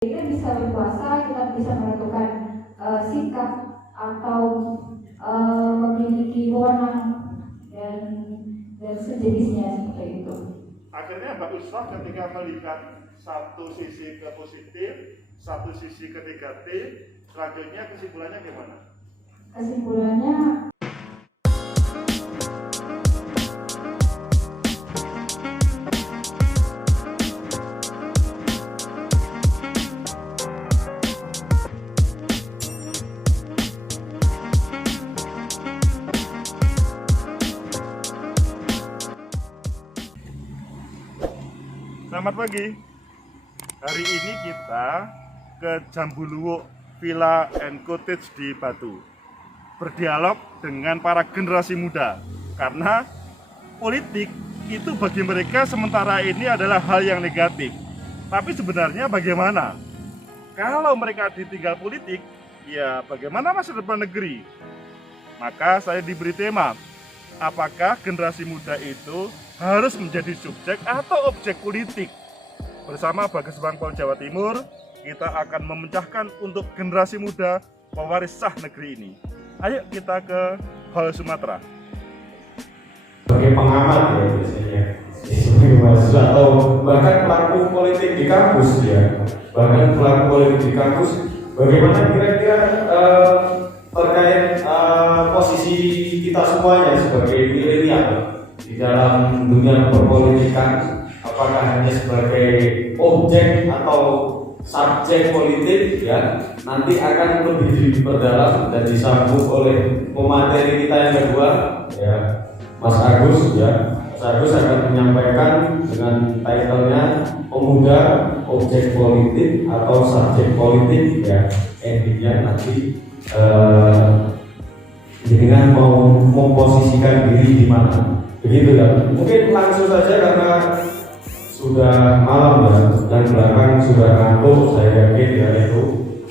Kita bisa berpuasa, kita bisa menentukan sikap atau memiliki wewenang dan sejenisnya seperti itu. Akhirnya Mbak Usrah ketika melihat satu sisi ke positif, satu sisi ke negatif, selanjutnya kesimpulannya gimana? Kesimpulannya Selamat pagi. Hari ini kita ke Jambuluwuk Villa and Cottage di Batu. Berdialog dengan para generasi muda. Karena politik itu bagi mereka sementara ini adalah hal yang negatif. Tapi sebenarnya bagaimana? Kalau mereka ditinggal politik, ya bagaimana masa depan negeri? Maka saya diberi tema, apakah generasi muda itu harus menjadi subjek atau objek politik? Bersama Bagas Bangpol Jawa Timur, kita akan memecahkan untuk generasi muda pewaris sah negeri ini. Ayo kita ke Hall Sumatera. Sebagai pengamat ya biasanya, sebagai mahasiswa atau bahkan pelaku politik di kampus ya, bagaimana kira-kira terkait posisi kita semuanya sebagai milenial di dalam dunia perpolitikan, apakah hanya sebagai objek atau subjek politik ya, nanti akan lebih diperdalam dan disambung oleh pemateri kita yang kedua ya, Mas Agus ya. Mas Agus akan menyampaikan dengan title-nya Pemuda Objek Politik atau Subjek Politik ya, endingnya nanti dengan mau memposisikan diri di mana. Begitu ya. Mungkin langsung saja karena sudah malam ya, dan belakang sudah ngantuk, saya yakin ya itu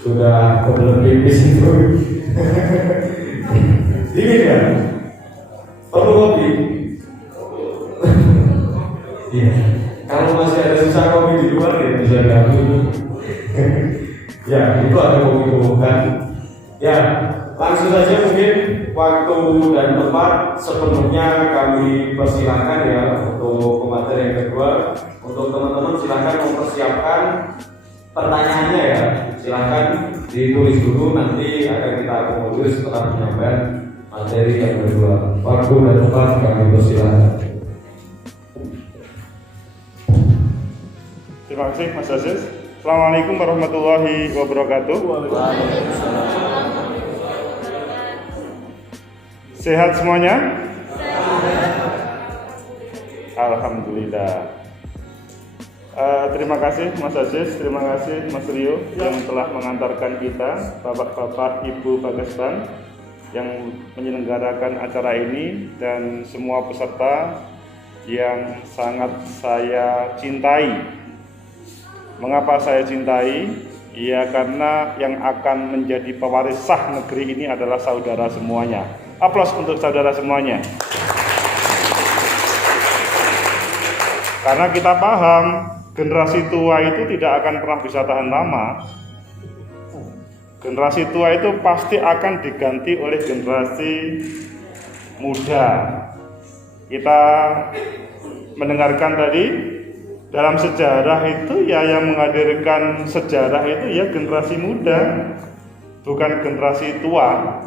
sudah kebelet pipis itu. Dingin ya? Perlu kopi? Iya. Kalau masih ada sisa kopi di luar ya bisa diambil. Ya, itu ada kopi bukan? Ya, langsung saja mungkin waktu dan tempat sepenuhnya kami persilahkan ya untuk pemateri yang kedua. Untuk teman-teman silahkan mempersiapkan pertanyaannya ya, silahkan ditulis dulu, nanti akan kita akomodir setelah penyampaian materi yang kedua. Waktu dan tempat kami persilahkan. Terima kasih Mas Aziz. Assalamualaikum warahmatullahi wabarakatuh. Sehat semuanya? Alhamdulillah. Terima kasih Mas Aziz, terima kasih Mas Rio yang telah mengantarkan kita, Bapak-bapak, Ibu Bagas Bang yang menyelenggarakan acara ini, dan semua peserta yang sangat saya cintai. Mengapa saya cintai? Ya karena yang akan menjadi pewaris sah negeri ini adalah saudara semuanya. Aplaus untuk saudara semuanya. Karena kita paham generasi tua itu tidak akan pernah bisa tahan lama. Generasi tua itu pasti akan diganti oleh generasi muda. Kita mendengarkan tadi dalam sejarah itu ya yang menghadirkan sejarah itu ya generasi muda, bukan generasi tua.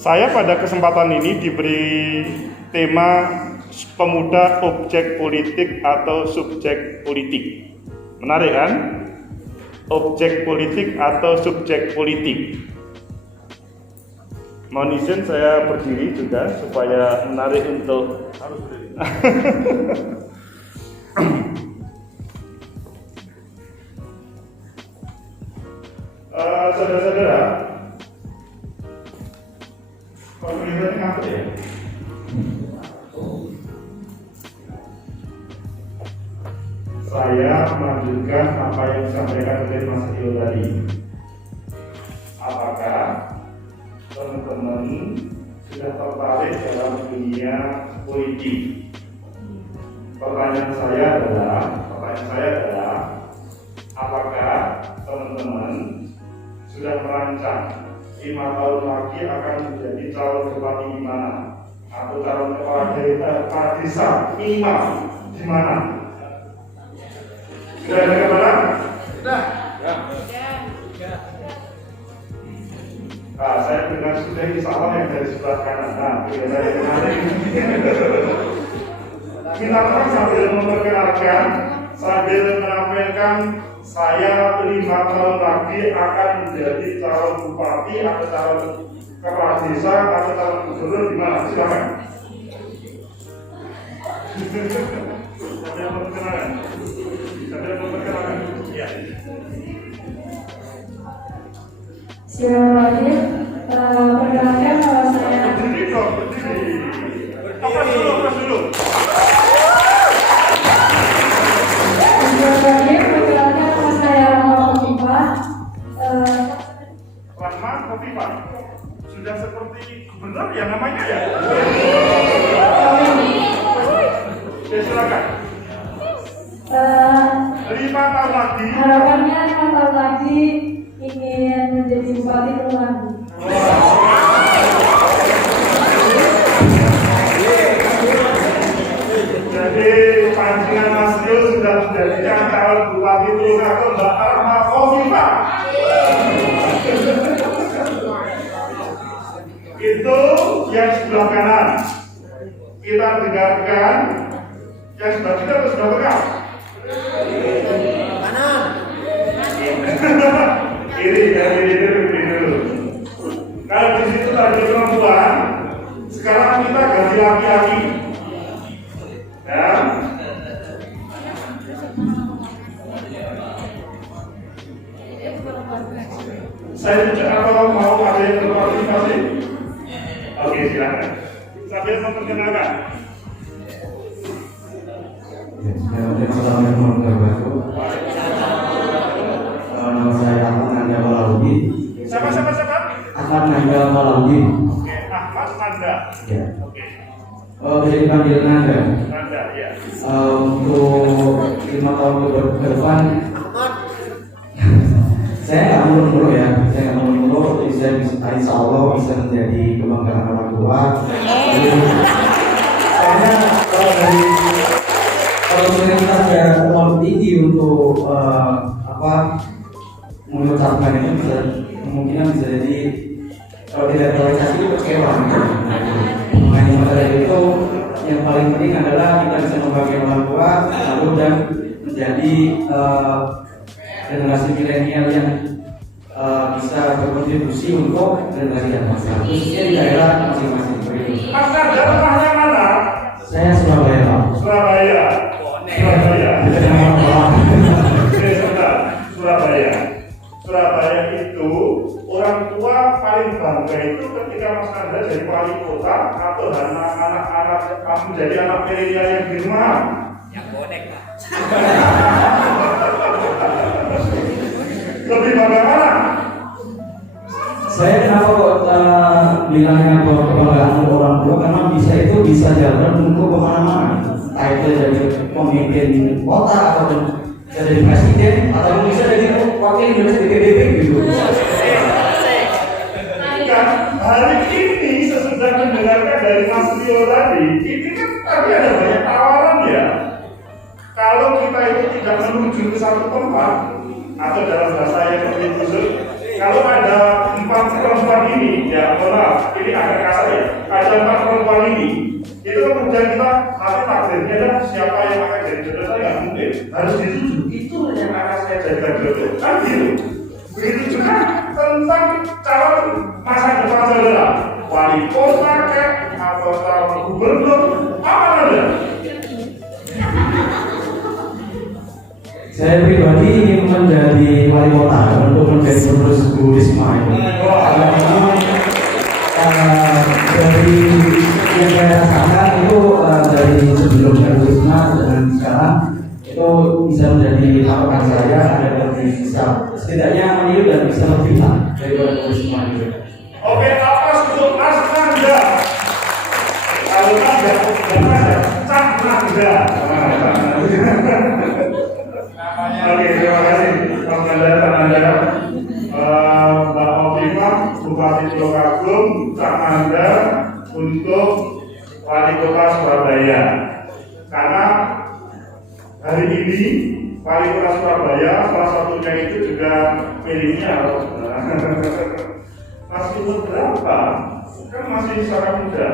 Saya pada kesempatan ini diberi tema pemuda objek politik atau subjek politik. Menarik kan? Objek politik atau subjek politik. Mohon izin saya berdiri juga supaya menarik untuk saudara-saudara, pemerintahnya apa ya? Saya melanjutkan apa yang disampaikan oleh Mas Rio tadi. Apakah teman-teman sudah tertarik dalam dunia politik? Pertanyaan saya adalah apakah teman-teman sudah merancang 5 tahun lagi akan menjadi calon bupati di mana? Atau calon kepala desa minimal di mana? Sudah ada gambaran? Sudah. Nah, saya dengar sudah insya Allah yang dari sebelah kanan. Nah, dari kemarin. Kita terus sambil memperkenalkan, sambil menampilkan saya 5 tahun lagi akan menjadi calon bupati atau calon kepala desa atau calon gubernur di mana? Silakan. Sambil memperkenalkan. Ya. Bismillahirrahmanirrahim. Perkenalkan nama saya. Berdiri dong, berdiri. Apa dulu? Bismillahirrahmanirrahim. Perkenalkan nama saya Rahma Khofifah. Rahma Khofifah. Sudah seperti gubernur ya namanya ya? Ya silakan. 5 tahun lagi. Harapannya 5 tahun lagi ingin menjadi bupati Tulungagung. Jadi pancingan Mas Rio sudah menjadikan calon bupati Tulungagung Mbak Rahma Khofifah. Itu yang sebelah kanan. Kita dengarkan yang sebelah kiri atau sebelah tengah? Kanan. Kiri dulu. Kalau di situ tadi perempuan, sekarang kita ganti laki-laki. Ya. Saya tunjuk atau mau ada yang berpartisipasi? Oke, silakan. Sambil memperkenalkan. Assalamualaikum warahmatullahi wabarakatuh. Nama saya Ahmad Nanda Malaudi. Siapa? Ahmad Nanda Malaudi. Oke, Ahmad Nanda. Ya. Oke. Bisa dipanggil Nanda. Nanda, ya. Untuk 5 tahun ke depan, saya nggak muluk-muluk ya. Saya insya Allah bisa menjadi kebanggaan orang tua. Soalnya kalau kita ada terlalu tinggi untuk mengucapkan itu kemungkinan bisa jadi kalau tidak terrealisasi itu kecewa. Makanya masalah itu yang paling penting adalah kita bisa membagi orang tua lalu dan menjadi generasi milenial yang bisa berkontribusi untuk generasi yang masa khususnya di daerah masing-masing. Mas Nanda rumahnya mana? Saya Surabaya, Pak. Surabaya. Surabaya itu orang tua paling bangga itu ketika Mas Nanda jadi wali kota atau anak-anak kamu jadi anak milenial yang di rumah. Yang bonek, Pak. Lebih bangga mana? Saya kenapa kok bilangnya bahwa kebanggaan orang tua karena bisa jalan untuk kemana-mana. Entah itu jadi pemimpin kota atau bisa jadi presiden atau bisa jadi wakil Indonesia di PBB gitu. Hari ini sesudah mendengarkan dari Mas Rio tadi, ini kan tadi ada banyak tawaran ya. Kalau kita itu tidak menuju ke satu tempat atau dalam bahasa yang lebih khusus, kalau ada 4 perempuan ini, ya maaf, ini agak kasar ya. Ada 4 perempuan ini, itu kemudian kita nanti takdirnya adalah siapa yang akan jadi jodoh saya nggak mungkin. Harus dituju, itu yang akan saya jadikan jodoh. Kan gitu. Begitu juga tentang calon masa depan saudara, wali kota atau calon gubernur, apa ada? Saya pribadi ingin menjadi wali kota untuk menjadi penerus Bu Risma ini. Dari yang saya rasakan itu dari sebelumnya Bu Risma dan sekarang itu bisa menjadi harapan saya agar lebih bisa setidaknya meniru dan bisa lebih lah daripada Bu Risma itu. Oke, atas untuk Mas Nanda. Kalau Nanda, Cak Nanda. Oke, terima kasih. dan Anda, Mbak Hovifah, Bupati Tulungagung, Cak Manda untuk Wali Kota Surabaya. Karena hari ini Wali Kota Surabaya salah satunya itu juga milenial. Masih umur berapa? Kan masih sangat muda,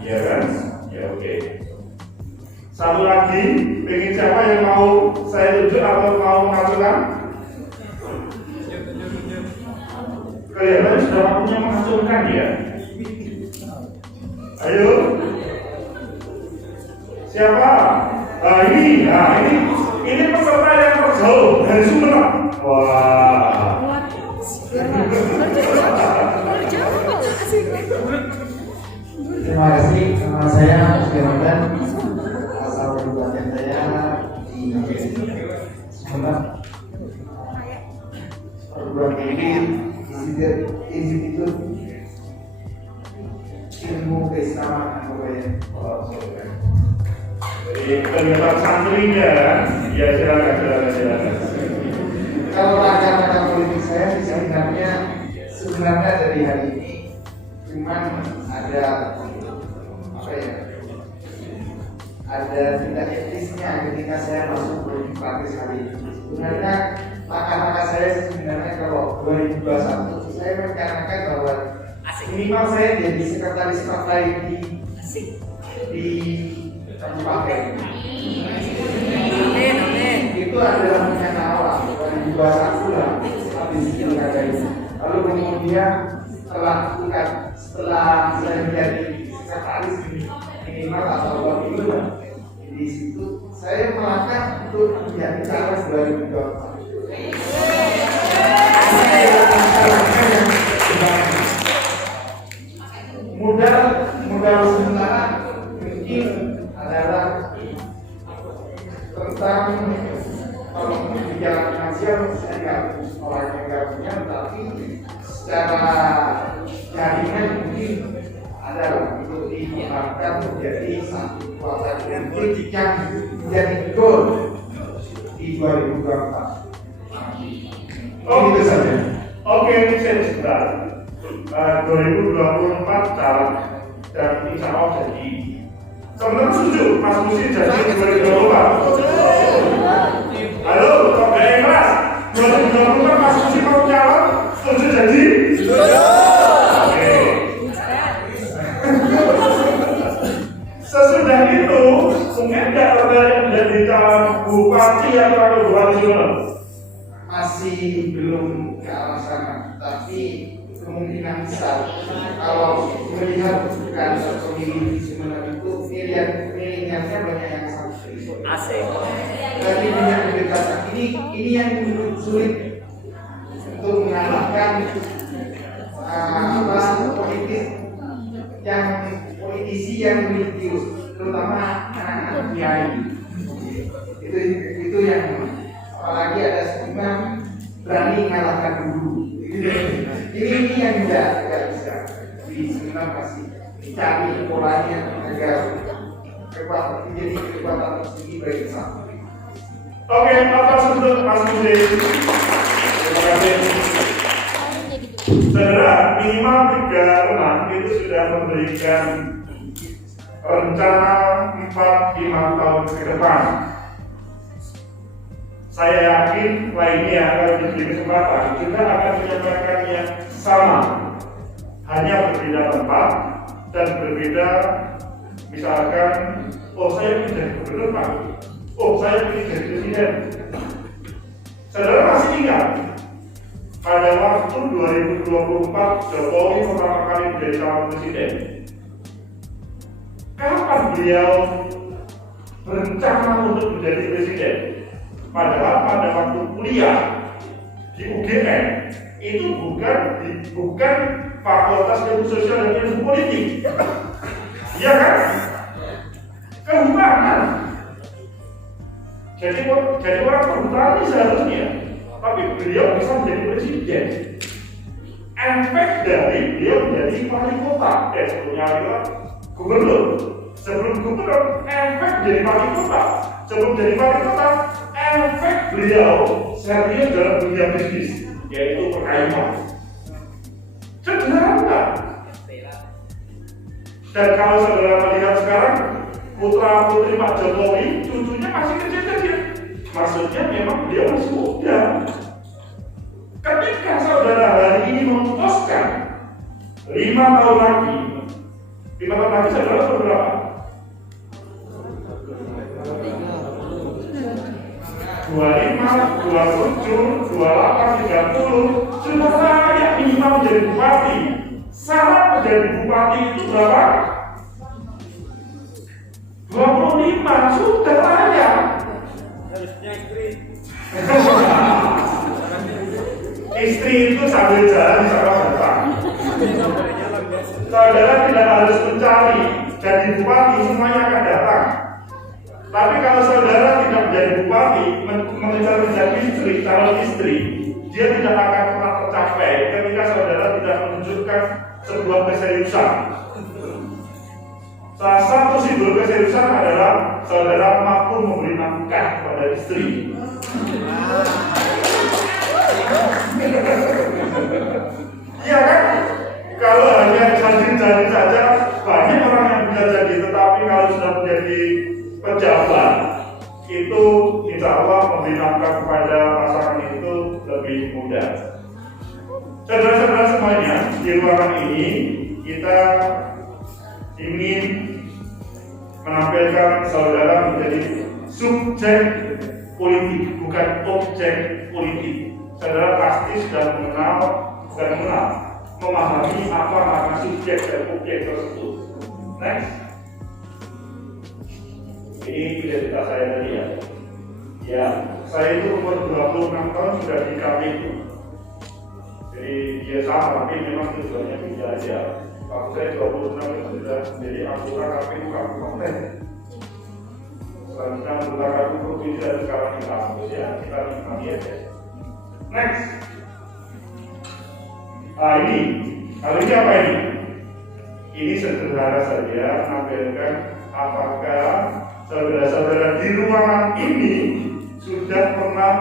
iya kan? Ya oke. Satu lagi, pengen siapa yang mau saya tunjuk atau mau mengacungkan? Kelihatan sudah waktunya mengacungkan ya. Ayo. Siapa? Ini peserta yang terjauh dari Sumeneb. Wah. Terima kasih. Nama saya Firman, asal kabupaten saya di Sumeneb. Perguruan tinggi Institut Ilmu Keislaman Surabaya. Jadi kelihatan santrinya, ya silakan. Kalau latar politik saya sebenarnya dari hari ini cuman ada ada tidak etisnya ketika saya masuk politik praktis hari ini. Sebenarnya langkah-langkah saya sebenarnya kalau 2021 saya merencanakan bahwa minimal saya jadi sekretaris partai di kabupaten. Itu adalah rencana awal 2021 lah habis pilkada ini. Lalu kemudian setelah saya menjadi sekretaris minimal atau wakil di situ saya melangkah untuk menjadi capres 2024. Modal sementara mungkin adalah tentang kalau bicara finansial saya nggak punya, tapi secara jaringan mungkin ada untuk dikembangkan menjadi satu kekuatan politik yang menjadi goal di 2024. Itu saja. Oke, saya sebentar. 2024 calon dan insya Allah jadi. Sebenarnya setuju Mas Musi jadi 2024. Halo, kok gak ikhlas? 2024 Mas Musi mau calon, setuju jadi? Oke. Sesudah itu, mungkin tidak ada yang menjadi calon bupati atau bupati Sumeneb. Masih belum ke arah sana, tapi kemungkinan besar kalau melihat kantor pemilih di Sumeneb itu pilihannya banyak yang sama. Asik. Tapi yang berdekatan ini yang sulit untuk mengalahkan politisi yang religius, terutama anak-anak kiai. Itu yang apalagi ada stigma berani mengalahkan guru. Ini yang tidak bisa sebenarnya masih dicari polanya agar menjadi kekuatan tersendiri bagi sama. Oke, atas untuk Mas Musi. Terima kasih. Saudara, minimal 3 teman itu sudah memberikan rencana 4-5 tahun ke depan. Saya yakin lainnya akan diberi kesempatan juga akan menyampaikan yang sama, hanya berbeda tempat dan berbeda. Misalkan, saya ingin jadi gubernur Pak, saya ingin jadi presiden. Saudara masih ingat pada waktu 2024 Jokowi pertama kali menjadi calon presiden, kapan beliau berencana untuk menjadi presiden? Padahal pada waktu kuliah di UGM itu bukan Fakultas Ilmu Sosial dan Ilmu Politik, iya kan? Kehutanan. Jadi orang kehutanan seharusnya, tapi beliau bisa menjadi presiden. Efek dari beliau menjadi wali kota, sebelumnya gubernur. Sebelum gubernur, efek jadi wali kota. Sebelum jadi wali kota, efek beliau serius dalam dunia bisnis, yaitu perkayaan. Sederhana. Dan kalau saudara melihat sekarang, putra putri Pak Jokowi, cucunya masih kecil-kecil. Maksudnya memang beliau masih muda. Ketika saudara hari ini memutuskan 5 tahun lagi, 5 tahun lagi saudara berapa? 25, 27, 28, 30 sudah layak minimal menjadi bupati. Syarat menjadi bupati itu berapa? 25, sudah layak. Istri itu sambil jalan sama bapak. Saudara tidak harus mencari jadi bupati, semuanya akan datang. Tapi kalau saudara tidak menjadi bupati, menjadi istri, calon istri, dia tidak akan pernah tercapai ketika saudara tidak menunjukkan sebuah keseriusan. Salah satu simbol keseriusan adalah saudara mampu memberi nafkah kepada istri. Iya kan? Kalau hanya janji-janji saja, banyak orang yang bisa jadi. Tetapi kalau sudah menjadi pejabat, itu insya Allah memberi nafkah kepada pasangan itu lebih mudah. Saudara-saudara semuanya, di ruangan ini kita ingin menampilkan saudara menjadi subjek politik, bukan objek politik. Saudara pasti sudah memahami apa makna subjek dan objek tersebut. Next. Ini identitas saya tadi ya. Ya, saya itu umur 26 tahun sudah di KPU. Jadi dia sama, tapi memang tujuannya beda aja. Waktu saya 26 itu sudah menjadi anggota KPU Kabupaten. Selanjutnya anggota KPU Provinsi dan sekarang di kampus ya, kita nikmati aja. Next. Ini apa ini? Ini sederhana saja menampilkan apakah saudara-saudara di ruangan ini sudah pernah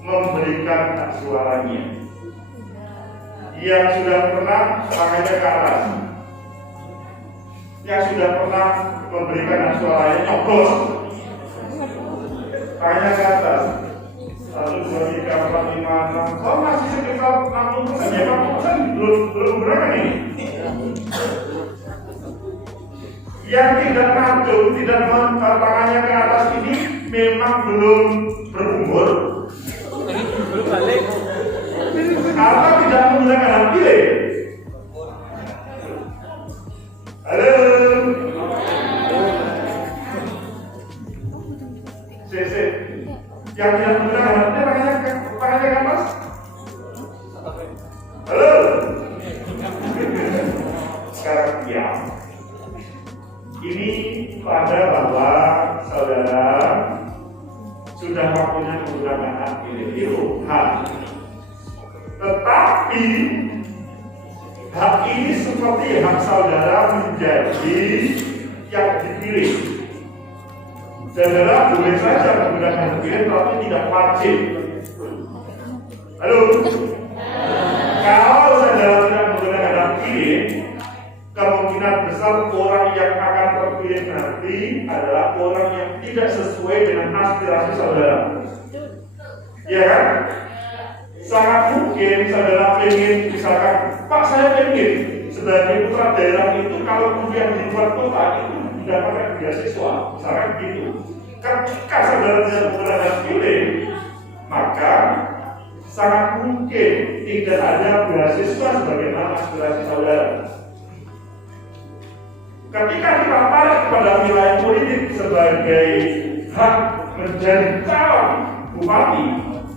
memberikan hak suaranya. Yang sudah pernah tangannya ke atas. Yang sudah pernah memberikan hak suaranya nyoblos. Tangannya ke atas. 1, 2, 3, 4, 5, 6. Oh masih sekitar 60%, ya 40% belum berapa ini. Yang tidak maju, tidak mengangkat tangannya ke atas ini memang belum berumur. Belum balik. Atau tidak menggunakan hak pilih. Halo. Yang tidak menggunakan hak pilih tangannya ke atas. Halo. Sekarang diam. Ini tanda bahwa saudara sudah waktunya menggunakan hak pilih itu hak. Tetapi hak ini seperti hak saudara menjadi yang dipilih. Saudara boleh saja menggunakan hak pilih, tapi tidak wajib. Halo. Kalau saudara tidak menggunakan hak pilih, kemungkinan besar orang yang akan terpilih nanti adalah orang yang tidak sesuai dengan aspirasi saudara. Iya kan? Sangat mungkin saudara ingin, misalkan, Pak saya ingin sebagai putra daerah itu kalau kuliah di luar kota itu mendapatkan beasiswa, misalkan gitu. Ketika saudara tidak menggunakan pilih, maka sangat mungkin tidak ada beasiswa sebagaimana aspirasi saudara. Ketika kita tarik pada wilayah politik sebagai hak menjadi calon bupati,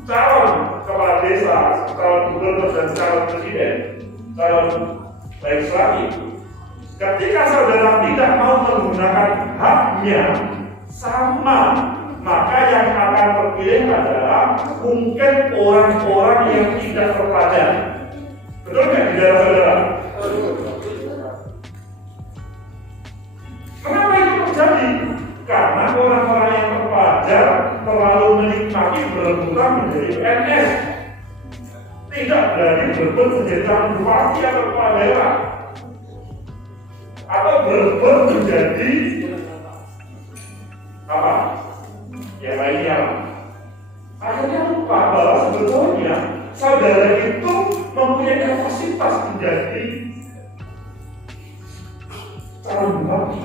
calon kepala desa, calon gubernur dan calon presiden, calon legislatif, ketika saudara tidak mau menggunakan haknya sama, maka yang akan terpilih adalah mungkin orang-orang yang tidak terpelajar. Betul nggak di daerah saudara? Kenapa itu terjadi? Karena orang-orang yang terpelajar terlalu menikmati berputar menjadi PNS, tidak berani berebut menjadi calon bupati atau kepala daerah, atau berebut menjadi apa? Yang lainnya. Akhirnya lupa bahwa sebetulnya saudara itu mempunyai kapasitas menjadi calon bupati.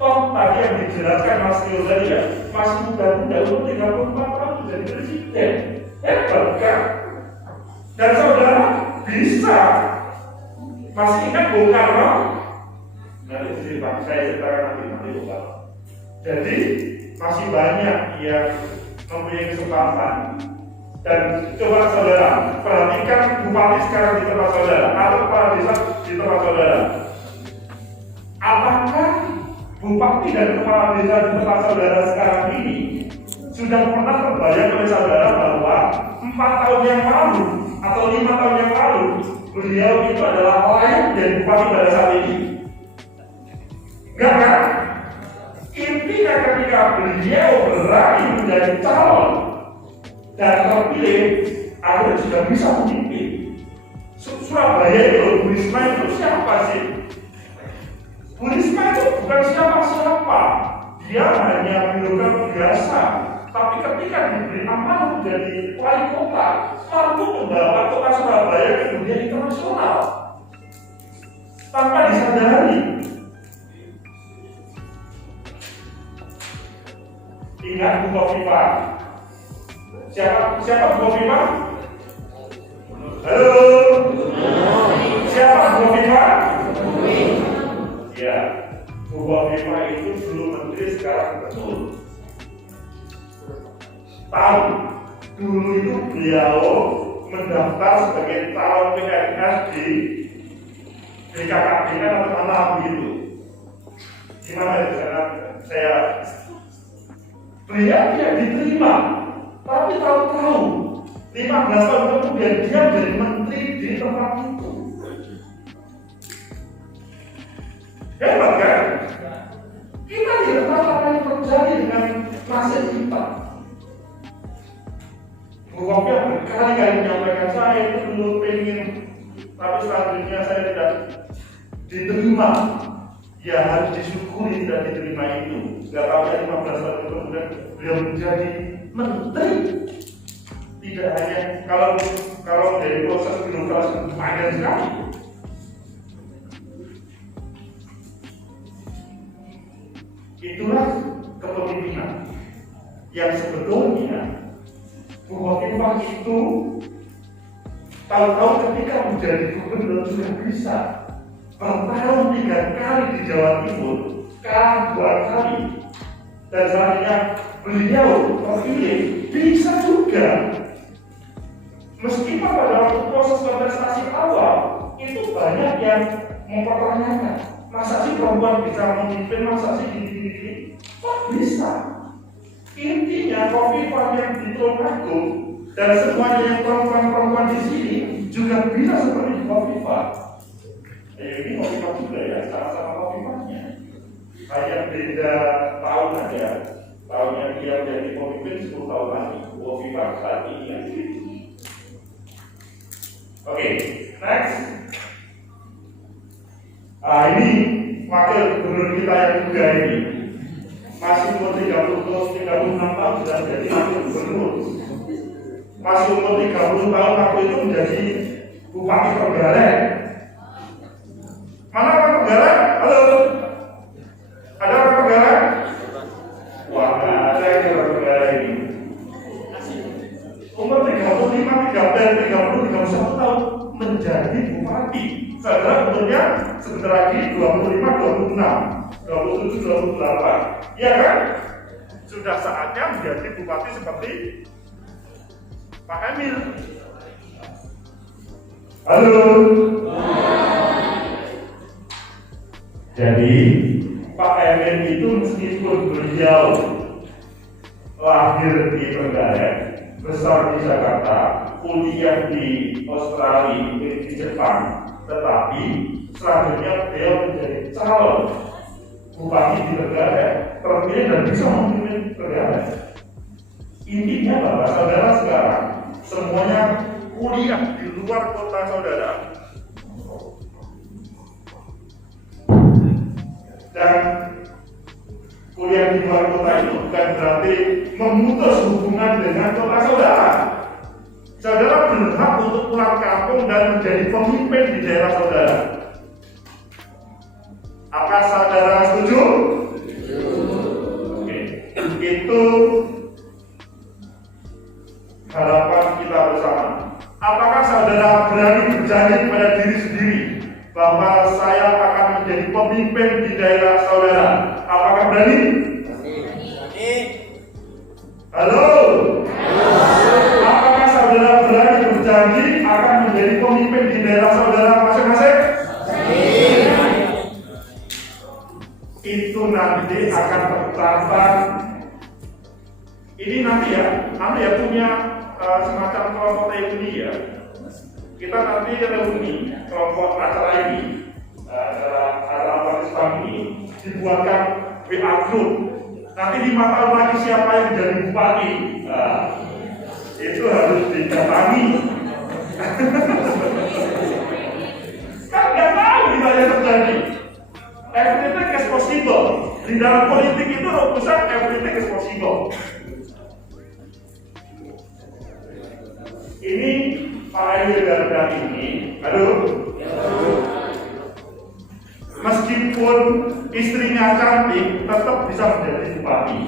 Toh tadi yang dijelaskan Mas Tio tadi ya, masih muda-muda umur 34 tahun jadi presiden. Hebat kan? Dan saudara bisa. Masih ingat Bung Karno? Nanti cerita saya ceritakan nanti Bung Karno. Jadi masih banyak yang mempunyai kesempatan. Dan coba saudara perhatikan bupati sekarang di tempat saudara atau kepala desa di tempat saudara. Apakah bupati dan kepala desa di tempat saudara sekarang ini sudah pernah terbayang oleh saudara bahwa 4 tahun yang lalu atau 5 tahun yang lalu beliau itu adalah layak menjadi bupati pada saat ini? Enggak kan? Intinya ketika beliau berani menjadi calon dan terpilih, akhirnya sudah bisa memimpin. Surabaya itu, Bu Risma itu siapa sih? Bu Risma itu bukan siapa-siapa. Dia hanya birokrat biasa. Tapi ketika diberi amanah menjadi wali kota, mampu membawa kota Surabaya ke dunia internasional tanpa disadari. Ingat Bu Kofifa? Siapa Bu Kofifa? Halo? Siapa Bu Kofifa? Ya, Bu Kofifa itu dulu menteri, sekarang betul. Tahu, dulu itu beliau mendaftar sebagai calon PNS di BKKB atau mana begitu. Gimana di sana saya? Beliau tidak diterima, tapi tahu-tahu 15 tahun kemudian dia jadi menteri di tempat itu. Hebat kan? Kita tidak tahu apa yang terjadi dengan nasib kita. Bukopnya berkali-kali menyampaikan saya itu dulu pengen, tapi selanjutnya saya tidak diterima. Ya harus disyukuri tidak diterima itu. Gak tahu ya 15 tahun kemudian beliau menjadi menteri. Tidak hanya kalau dari proses birokrasi panjang sekali. Itulah kepemimpinan yang sebetulnya Bu Kofifa itu tahu-tahu ketika menjadi gubernur sudah bisa bertarung 3 kali di Jawa Timur, kalah 2 kali, dan selanjutnya beliau terpilih. Bisa juga, meskipun pada waktu proses kontestasi awal itu banyak yang mempertanyakan, masa sih perempuan bisa memimpin, masa sih gini-gini, kok bisa? Intinya Kofifa yang di Tulungagung dan semuanya yang perempuan-perempuan di sini juga bisa seperti Kofifa. Ini Kofifa juga ya, sama-sama Kofifanya. Hanya beda tahun aja. Tahunnya dia menjadi pemimpin 10 tahun lagi. Kofifa saat ini yang Oke, next. Ini wakil gubernur kita yang juga ini. Masih umur 36 tahun sudah menjadi wakil gubernur. Masih umur 30 tahun aku itu menjadi bupati Trenggalek. Mana orang Trenggalek? Halo? Ada orang Trenggalek? Wah, ada yang orang Trenggalek ini. Umur 35, 31 tahun menjadi bupati. Saudara umurnya sebentar lagi 25, 26, 27, 28. Iya kan? Sudah saatnya menjadi bupati seperti Pak Emil. Halo. Jadi Pak Emil itu meskipun beliau lahir di Trenggalek, besar di Jakarta, kuliah di Australia, di Jepang, tetapi selanjutnya beliau menjadi calon bupati di Trenggalek, terpilih dan bisa memimpin Trenggalek. Intinya bahwa saudara sekarang semuanya kuliah di luar kota saudara. Dan kuliah di luar kota itu bukan berarti memutus hubungan dengan kota saudara. Saudara berhak untuk pulang kampung dan menjadi pemimpin di daerah saudara. Apa saudara setuju? Oke. Itu harapan kita bersama. Apakah saudara berani berjanji kepada diri sendiri bahwa saya akan menjadi pemimpin di daerah saudara? Apakah berani? Halo? Apakah saudara berani berjanji akan menjadi pemimpin di daerah saudara masing-masing? Itu nanti akan tercatat. Ini nanti ya punya semacam kelompok reuni ya. Kita nanti reuni kelompok acara ini, acara Islam ini dibuatkan WA group. Nanti 5 tahun lagi siapa yang menjadi bupati, itu harus didatangi. Kan nggak tahu bisa yang terjadi. Everything is possible. Di dalam politik itu rumusan everything is possible. Ini Pak Emil Dardak ini, meskipun istrinya cantik, tetap bisa menjadi bupati.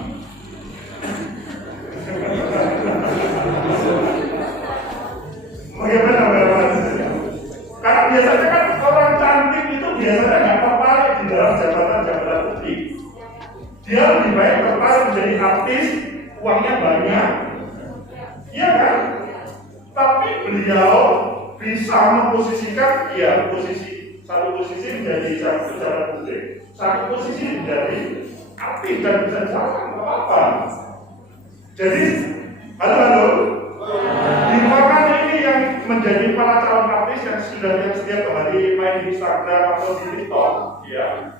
Bagaimana? Karena biasanya kan orang cantik itu biasanya nggak tertarik di dalam jabatan publik. Dia lebih baik tertarik menjadi artis, uangnya banyak, iya kan? Tapi beliau bisa memposisikan satu posisi menjadi pejabat publik, satu posisi menjadi artis dan bisa jalan apa-apa. Jadi, halo, di mana ini yang menjadi para calon artis yang sudah setiap hari main di Instagram atau di TikTok, ya,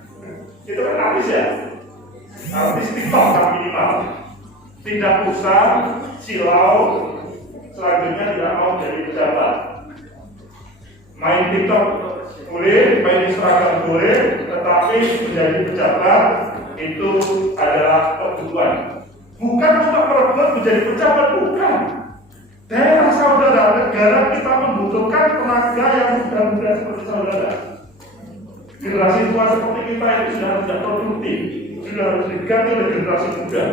itu kan artis ya, artis TikTok kan minimal, tidak usah silau, selanjutnya tidak mau jadi pejabat. Main TikTok boleh, main Instagram boleh, tetapi menjadi pejabat itu adalah kebutuhan. Bukan untuk merebut menjadi pejabat, bukan. Daerah saudara, negara kita membutuhkan tenaga yang muda-muda seperti saudara. Generasi tua seperti kita itu sudah tidak produktif, sudah harus diganti oleh generasi muda.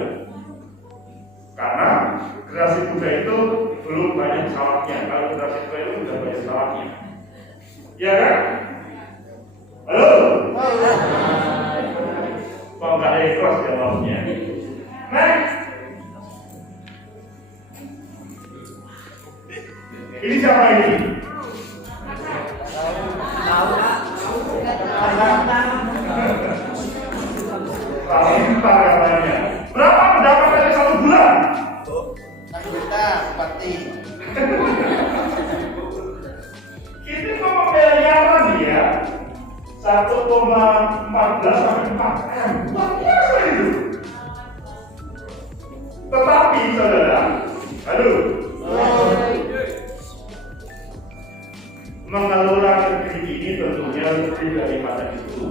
Karena generasi muda itu belum banyak salahnya, kalau generasi tua itu sudah banyak salahnya. Ya kan? Halo? Kok nggak ikhlas jawabnya? Next. Ini siapa ini? Salah katanya. Berapa pendapatannya 1 bulan? 1 juta seperti. Ini kok miliaran ya? 1,14 sampai 4 M. Luar biasa itu. Tetapi saudara, mengelola negeri ini tentunya lebih daripada itu.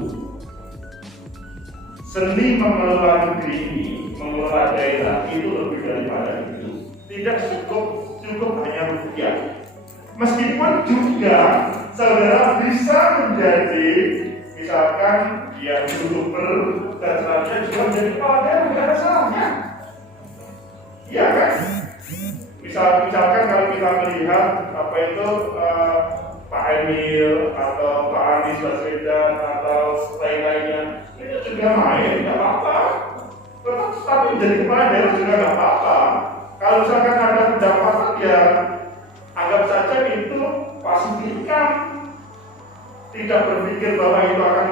Seni mengelola negeri ini, mengelola daerah itu lebih daripada itu. Tidak cukup hanya rupiah. Meskipun juga saudara bisa menjadi, misalkan dia YouTuber dan selanjutnya juga menjadi kepala daerah, tidak ada salahnya. Iya kan? Misalkan kalau kita melihat apa itu Pak Emil atau Pak Anies Baswedan atau lain-lainnya, itu juga main, tidak apa-apa. Tapi menjadi kepala daerah juga tidak apa-apa. Kalau misalkan ada pendapatan ya anggap saja itu pastikan, tidak berpikir bahwa itu akan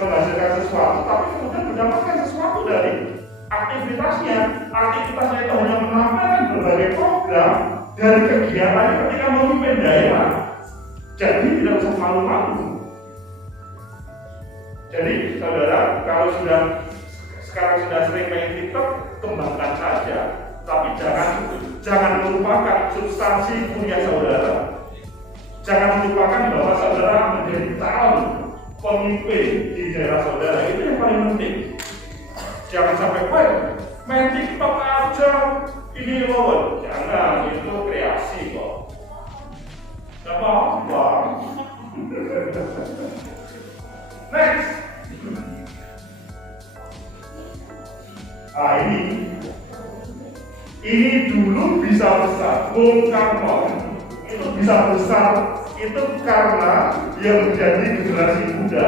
menghasilkan sesuatu, tapi kemudian mendapatkan sesuatu dari aktivitasnya. Aktivitasnya itu hanya menampilkan berbagai program dari kegiatannya ketika memimpin daerah. Jadi tidak usah malu-malu. Jadi saudara, kalau sekarang sudah sering main TikTok, kembangkan saja. Tapi jangan melupakan substansi kuliah saudara. Jangan melupakan bahwa saudara menjadi calon pemimpin di daerah saudara. Itu yang paling penting. Jangan sampai main TikTok aja ini loh. Jangan, itu kreasi kok. Gak apa-apa. Next. Nah ini dulu bisa besar. Bung Karno itu bisa besar itu karena dia menjadi generasi muda.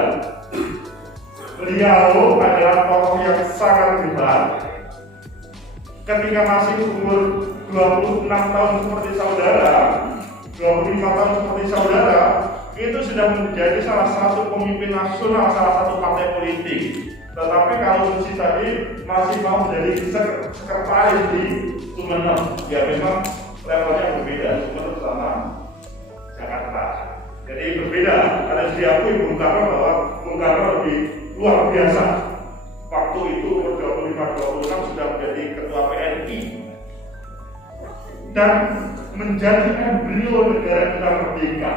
Beliau adalah tokoh yang sangat hebat. Ketika masih umur 26 tahun seperti saudara, 25 tahun seperti saudara, itu sudah menjadi salah satu pemimpin nasional salah satu partai politik. Tetapi kalau Susi tadi masih mau menjadi sekretaris di Sumeneb, ya memang levelnya berbeda, Sumeneb sama Jakarta. Jadi berbeda, karena diakui Bung Karno bahwa Bung Karno lebih luar biasa. Waktu itu umur 25-26 sudah menjadi ketua PNI dan menjadi embrio negara kita merdeka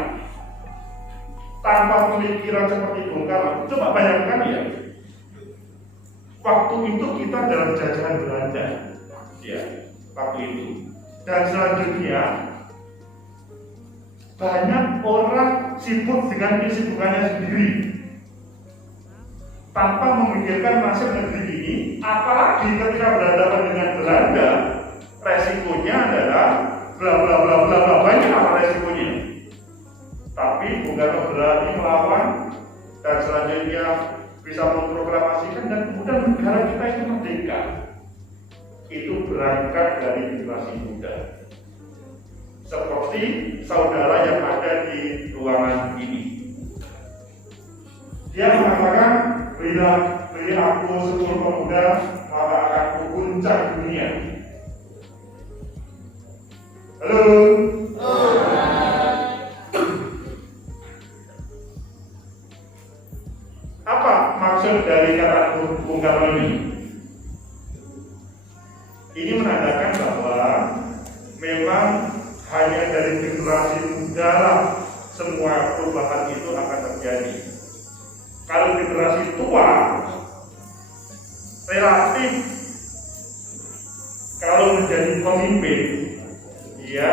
tanpa pemikiran seperti Bung Karno. Coba bayangkan ya, waktu itu kita dalam jajahan Belanda, ya, waktu itu. Dan selanjutnya banyak orang sibuk dengan kesibukannya sendiri tanpa memikirkan nasib negeri ini. Apalagi ketika berhadapan dengan Belanda, resikonya adalah bla bla bla bla bla, banyak apa resikonya. Tapi Bung Karno berani melawan dan selanjutnya bisa memproklamasikan dan kemudian negara kita itu merdeka. Itu berangkat dari generasi muda. Seperti saudara yang ada di ruangan ini. Dia mengatakan, bila aku 10 pemuda, maka akan kuguncang dunia. Halo. Apa maksud dari kata Bung Karno ini? Ini menandakan bahwa memang hanya dari generasi muda lah semua perubahan itu akan terjadi. Kalau generasi tua relatif kalau menjadi pemimpin, ya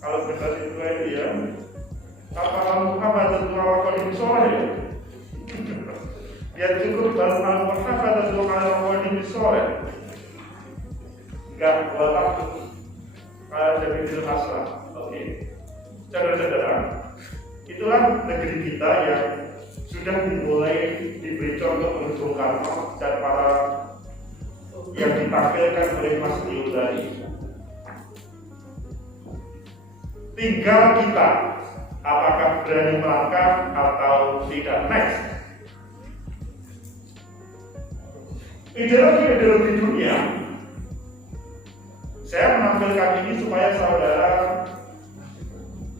kalau generasi tua itu ya apa tentu awal ini soleh ya. Ya cukup dalam al-Muhammad tentu awal ini soleh. Enggak buat aku kalau jadi dirasa. Oke, saudara-saudara, itulah negeri kita yang sudah dimulai diberi contoh oleh Bung Karno dan para yang ditampilkan oleh Mas Dio tadi. Tinggal kita apakah berani melangkah atau tidak. Next, ideologi dunia. Saya menampilkan ini supaya saudara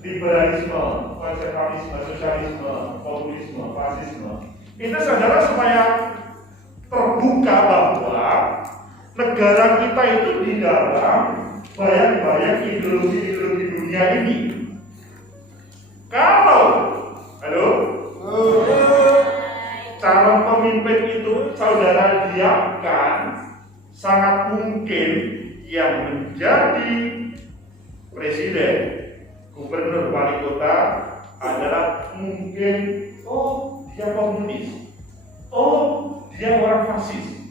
liberalisme, konservatisme, sosialisme, komunisme, fasisme, itu saudara supaya terbuka bahwa negara kita itu di dalam bayang-bayang ideologi dunia ini. Kalau, halo, calon pemimpin itu saudara diamkan, sangat mungkin yang menjadi presiden, gubernur, wali kota adalah mungkin dia komunis, dia orang fasis,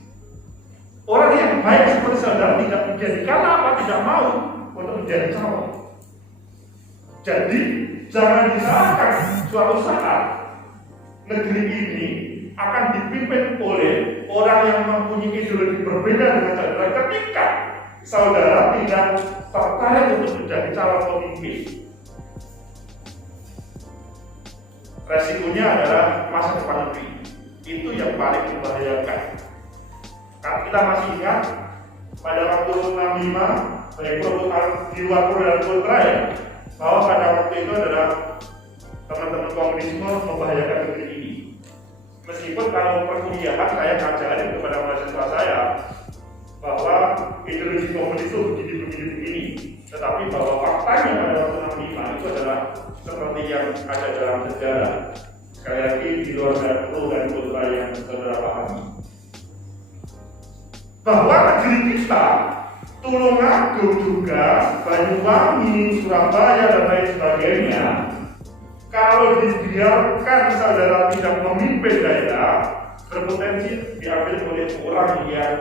orang yang baik seperti saudara tidak menjadi, karena apa? Tidak mau untuk menjadi calon. Jadi jangan disalahkan suatu saat negeri ini akan dipimpin oleh orang yang mempunyai ideologi berbeda dengan saudara ketika saudara tidak tertarik untuk menjadi calon pemimpin. Resikonya adalah masa depan negeri. Itu yang paling membahayakan. Karena kita masih ingat pada waktu 65 baik di luar pro dan kontra ya, bahwa pada waktu itu adalah teman-teman komunisme membahayakan negeri ini. Meskipun kalau perkuliahan saya ngajarin kepada mahasiswa saya bahwa ideologi komunis itu begini, tetapi bahwa faktanya pada waktu 65 itu adalah seperti yang ada dalam sejarah. Sekali lagi di luar dari pro dan kontra yang saudara pahami. Bahwa negeri kita, Tulungagung juga, Banyuwangi, Surabaya dan lain sebagainya, kalau dibiarkan saudara tidak memimpin daerah, berpotensi diambil oleh orang yang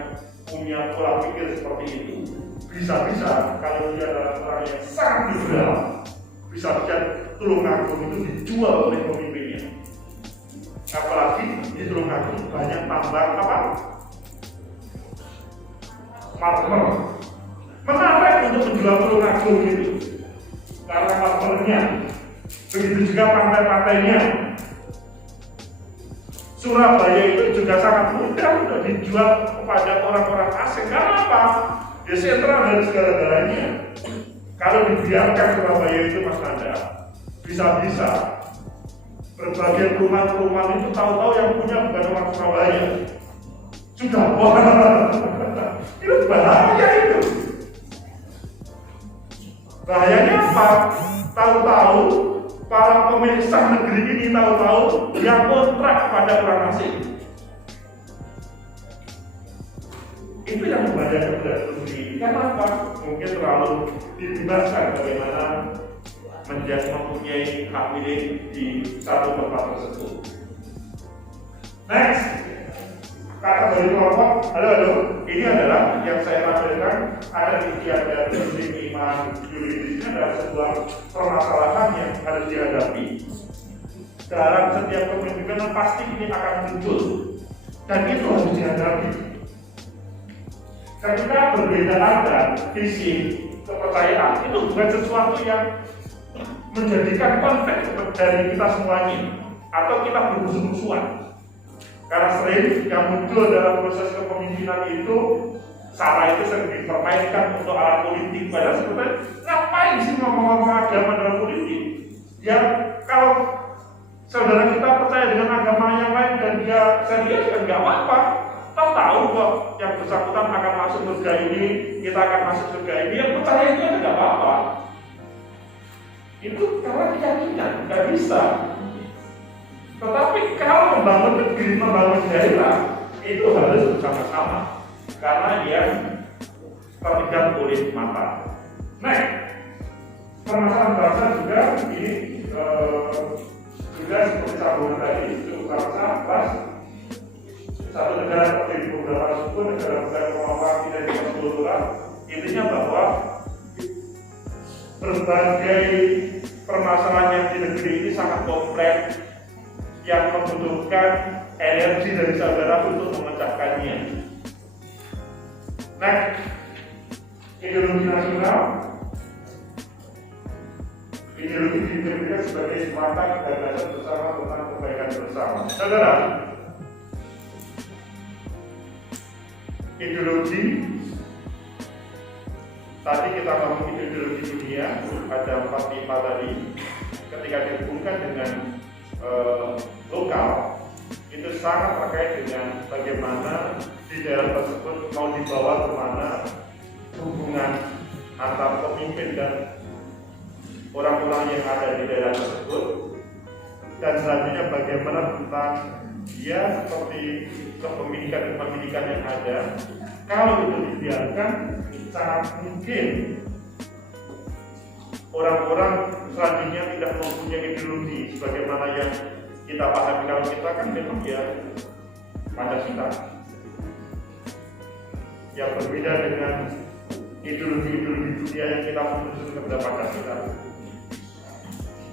punya pola pikir seperti itu. Bisa-bisa kalau dia adalah orang yang sangat liberal, bisa-bisa Tulungagung itu dijual oleh pemimpinnya. Apalagi di Tulungagung banyak tambang apa? Marmer. Menarik untuk menjual Tulungagung itu karena marmernya. Begitu juga pantai-pantainya. Surabaya itu juga sangat mudah untuk dijual kepada orang-orang asing. Karena apa? Dia sentral dari segala-galanya. Kalau dibiarkan Surabaya itu, Mas Nanda, bisa-bisa berbagai perumahan-perumahan itu tahu-tahu yang punya bukan orang Surabaya. Sudah, wah, itu bahaya itu. Bahayanya apa? Tahu-tahu para pemilik sah negeri ini tahu-tahu yang kontrak pada orang asing. Itu yang membahayakan budak negeri. Kenapa? Mungkin terlalu dibebaskan bagaimana menjadi mempunyai hak milik di satu tempat tersebut. Next, kata dari kelompok, halo, ini adalah yang saya tampilkan ada ikhtiar dari iman yuridisnya adalah sebuah permasalahan yang harus dihadapi. Dalam setiap kepemimpinan pasti ini akan muncul dan itu harus dihadapi. Ketika berbeda adat, visi, kepercayaan itu bukan sesuatu yang menjadikan konflik dari kita semuanya atau kita bermusuh-musuhan. Karena sering yang muncul dalam proses kepemimpinan itu Sarah itu sering dipermainkan untuk alat politik. Padahal sebetulnya ngapain sih ngomong-ngomong agama dalam politik? Ya kalau saudara kita percaya dengan agama yang lain dan dia serius ya nggak apa-apa. Kita tahu kok yang bersangkutan akan masuk surga ini, kita akan masuk surga ini. Yang percaya itu nggak apa-apa. Itu karena keyakinan, nggak bisa. Tetapi kalau membangun negeri, membangun daerah itu harus bersama-sama. Karena dia terlihat oleh mata. Nah, permasalahan bangsa juga ini juga seperti sambungan tadi, itu bangsa pas satu negara seperti beberapa suku, negara-negara kemampuan tidak kultural, intinya bahwa berbagai permasalahan yang di negeri ini sangat kompleks yang membutuhkan energi dari saudara untuk memecahkannya. Nah, ideologi nasional, ideologi diterima sebagai semangat dan dasar bersama tentang kebaikan bersama. Saudara, ideologi tadi kita ngomong ideologi dunia ada 4 tipe tadi. Ketika dihubungkan dengan lokal, itu sangat terkait dengan bagaimana di daerah tersebut mau dibawa kemana hubungan antar pemimpin dan orang-orang yang ada di daerah tersebut, dan selanjutnya bagaimana tentang ya seperti kepemilikan yang ada. Kalau itu dibiarkan, sangat mungkin orang-orang selanjutnya tidak mempunyai ideologi sebagaimana yang kita pahami. Kalau kita kan memang ya Pancasila yang berbeda dengan ideologi-ideologi dunia yang kita menuju kepada Pancasila.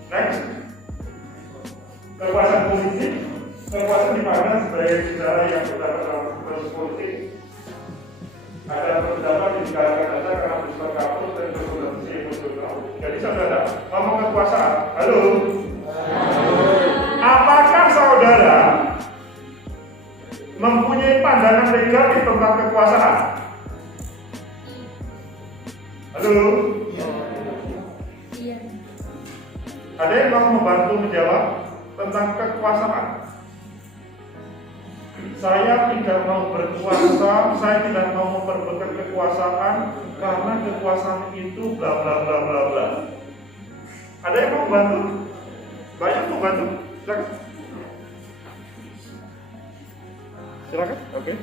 Next, kekuasaan politik. Kekuasaan dipandang sebagai sejarah yang terdapat dalam proses politik. Ada pendapat di kalangan ada karena bersifat kapus dan berpotensi emosional. Jadi saudara, ngomong kekuasaan. Halo. Apakah saudara mempunyai pandangan negatif tentang kekuasaan? Halo. Iya. Ada yang mau membantu menjawab tentang kekuasaan? Saya tidak mau berkuasa, saya tidak mau memperebutkan kekuasaan karena kekuasaan itu bla bla bla bla bla. Ada yang mau bantu? Banyak mau bantu? Silakan. Silakan. Oke.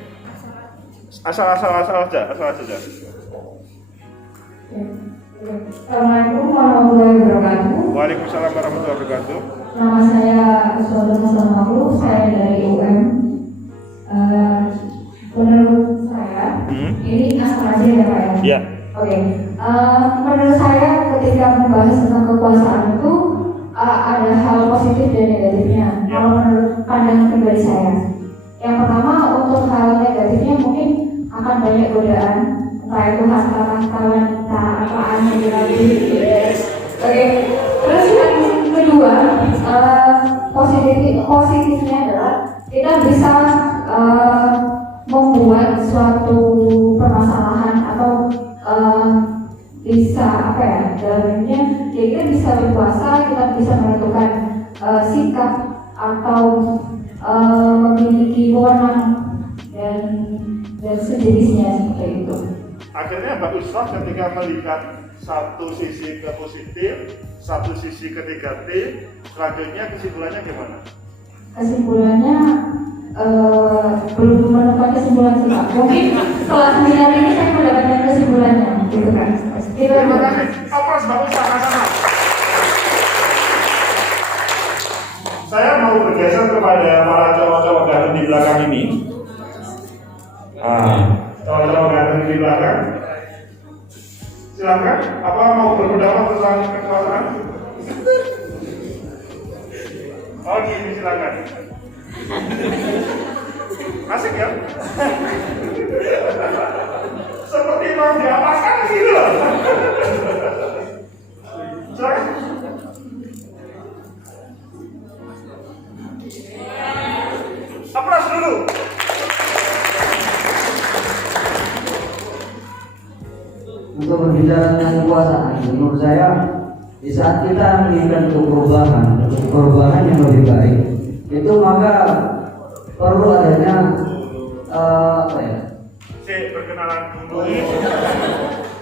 Asal aja. Assalamualaikum warahmatullahi wabarakatuh. Waalaikumsalam warahmatullahi wabarakatuh. Nama saya Uswatun Hasanul, saya dari UM. Menurut saya, ini asal aja ya Pak ya? Iya. Oke. Menurut saya ketika membahas tentang kekuasaan itu ada hal positif dan negatifnya. Kalau menurut pandangan pribadi saya, yang pertama untuk hal negatifnya mungkin akan banyak godaan, entah itu harta wanita, apaan yang lagi. Oke. Terus yang kedua, positifnya adalah kita bisa membuat suatu permasalahan atau bisa apa ya dalamnya ya kita bisa berkuasa, kita bisa menentukan sikap atau memiliki wewenang dan sejenisnya seperti itu. Akhirnya Mbak Ustaz ketika melihat satu sisi ke positif, satu sisi ke negatif, selanjutnya kesimpulannya gimana? Kesimpulannya belum menemukan kesimpulan sih Pak. Mungkin setelah seminar ini saya mendapatkan kesimpulannya, gitu kan? Terima kasih. Apa Mbak Ustaz sana? Saya mau bergeser kepada para cowok-cowok ganteng di belakang ini. Cowok-cowok ganteng di belakang. Silakan. Apa mau berpendapat tentang kekuasaan? Oh gini, silakan. Asik ya? Seperti mau diapakan gitu loh. Silakan. Aplaus dulu. Untuk berbicara tentang kekuasaan, menurut saya di saat kita menginginkan perubahan yang lebih baik, itu maka perlu adanya apa ya? Perkenalan dulu.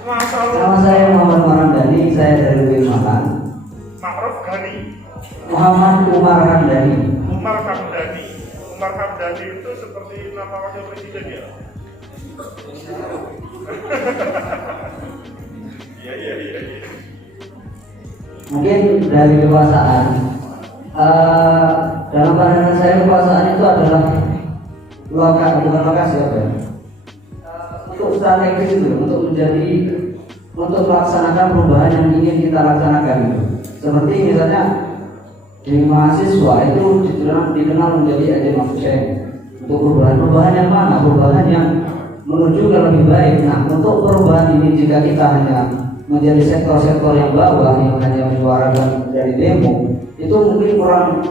Masalah. Nama saya Muhammad Marhamdani, saya dari UIN Malang. Ma'ruf Ghani. Muhammad Umar Hamdani. Umar Hamdani. Umar Hamdani itu seperti nama wakil presiden ya? Iya. Mungkin dari kekuasaan, dalam pandangan saya kekuasaan itu adalah bukan lokasi apa ya? Untuk strategis itu, untuk melaksanakan perubahan yang ingin kita laksanakan. Seperti misalnya di mahasiswa itu dikenal menjadi agen of change untuk perubahan yang mana? Perubahan yang menuju ke lebih baik. Nah, untuk perubahan ini jika kita hanya menjadi sektor-sektor yang bawah yang hanya menyuarakan dari demo, itu mungkin kurang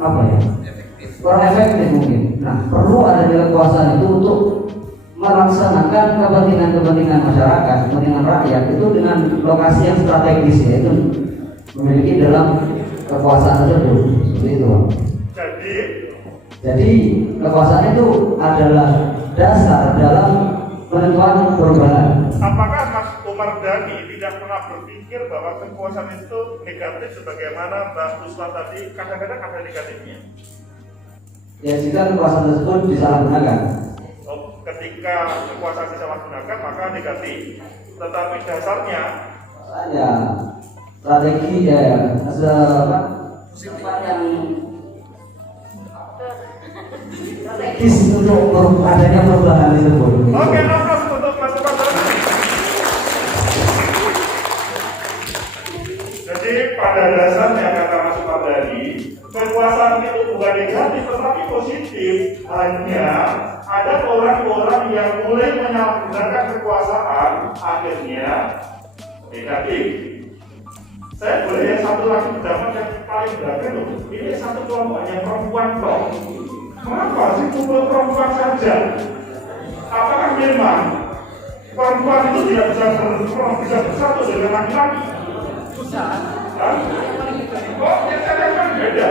apa ya? Kurang efektif mungkin. Nah, perlu adanya kekuasaan itu untuk melaksanakan kepentingan masyarakat, kepentingan rakyat itu dengan lokasi yang strategis, yaitu memiliki dalam kekuasaan tersebut. Seperti itu. Jadi kekuasaan itu adalah dasar dalam penentuan perubahan. Apakah Mas Umar Dhani tidak pernah berpikir bahwa kekuasaan itu negatif sebagaimana Mbak Ustaz tadi kadang-kadang ada negatifnya? Ya, jika kekuasaan tersebut disalahgunakan. Ketika kekuasaan disalahgunakan maka negatif. Tetapi dasarnya Ya, strategi sifat yang strategis untuk adanya perubahan tersebut. Oke, aplaus untuk Mas Umar Dhani. Jadi pada dasarnya kata Mas Umar Dhani, kekuasaan itu bukan negatif tetapi positif. Hanya ada orang-orang yang mulai menyalahgunakan kekuasaan akhirnya negatif. Saya boleh yang satu lagi pendapat yang paling belakang loh. Ini satu kelompoknya perempuan toh. Kenapa sih kumpul perempuan saja? Apakah memang perempuan itu tidak bisa bersatu dengan laki-laki? Bisa. Oh, yang saya kan beda.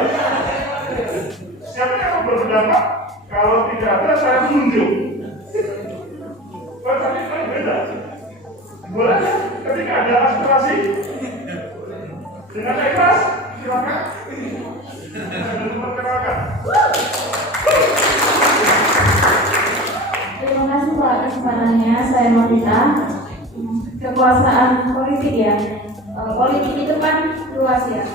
Siapa yang mau berpendapat? Kalau tidak ada, saya menunjuk. Tapi kan beda. Boleh ketika ada aspirasi dengan ikhlas, silakan. Perkenalkan. Terima kasih Pak kesempatannya. Saya Novita. Kekuasaan politik ya. Politik itu kan luas ya.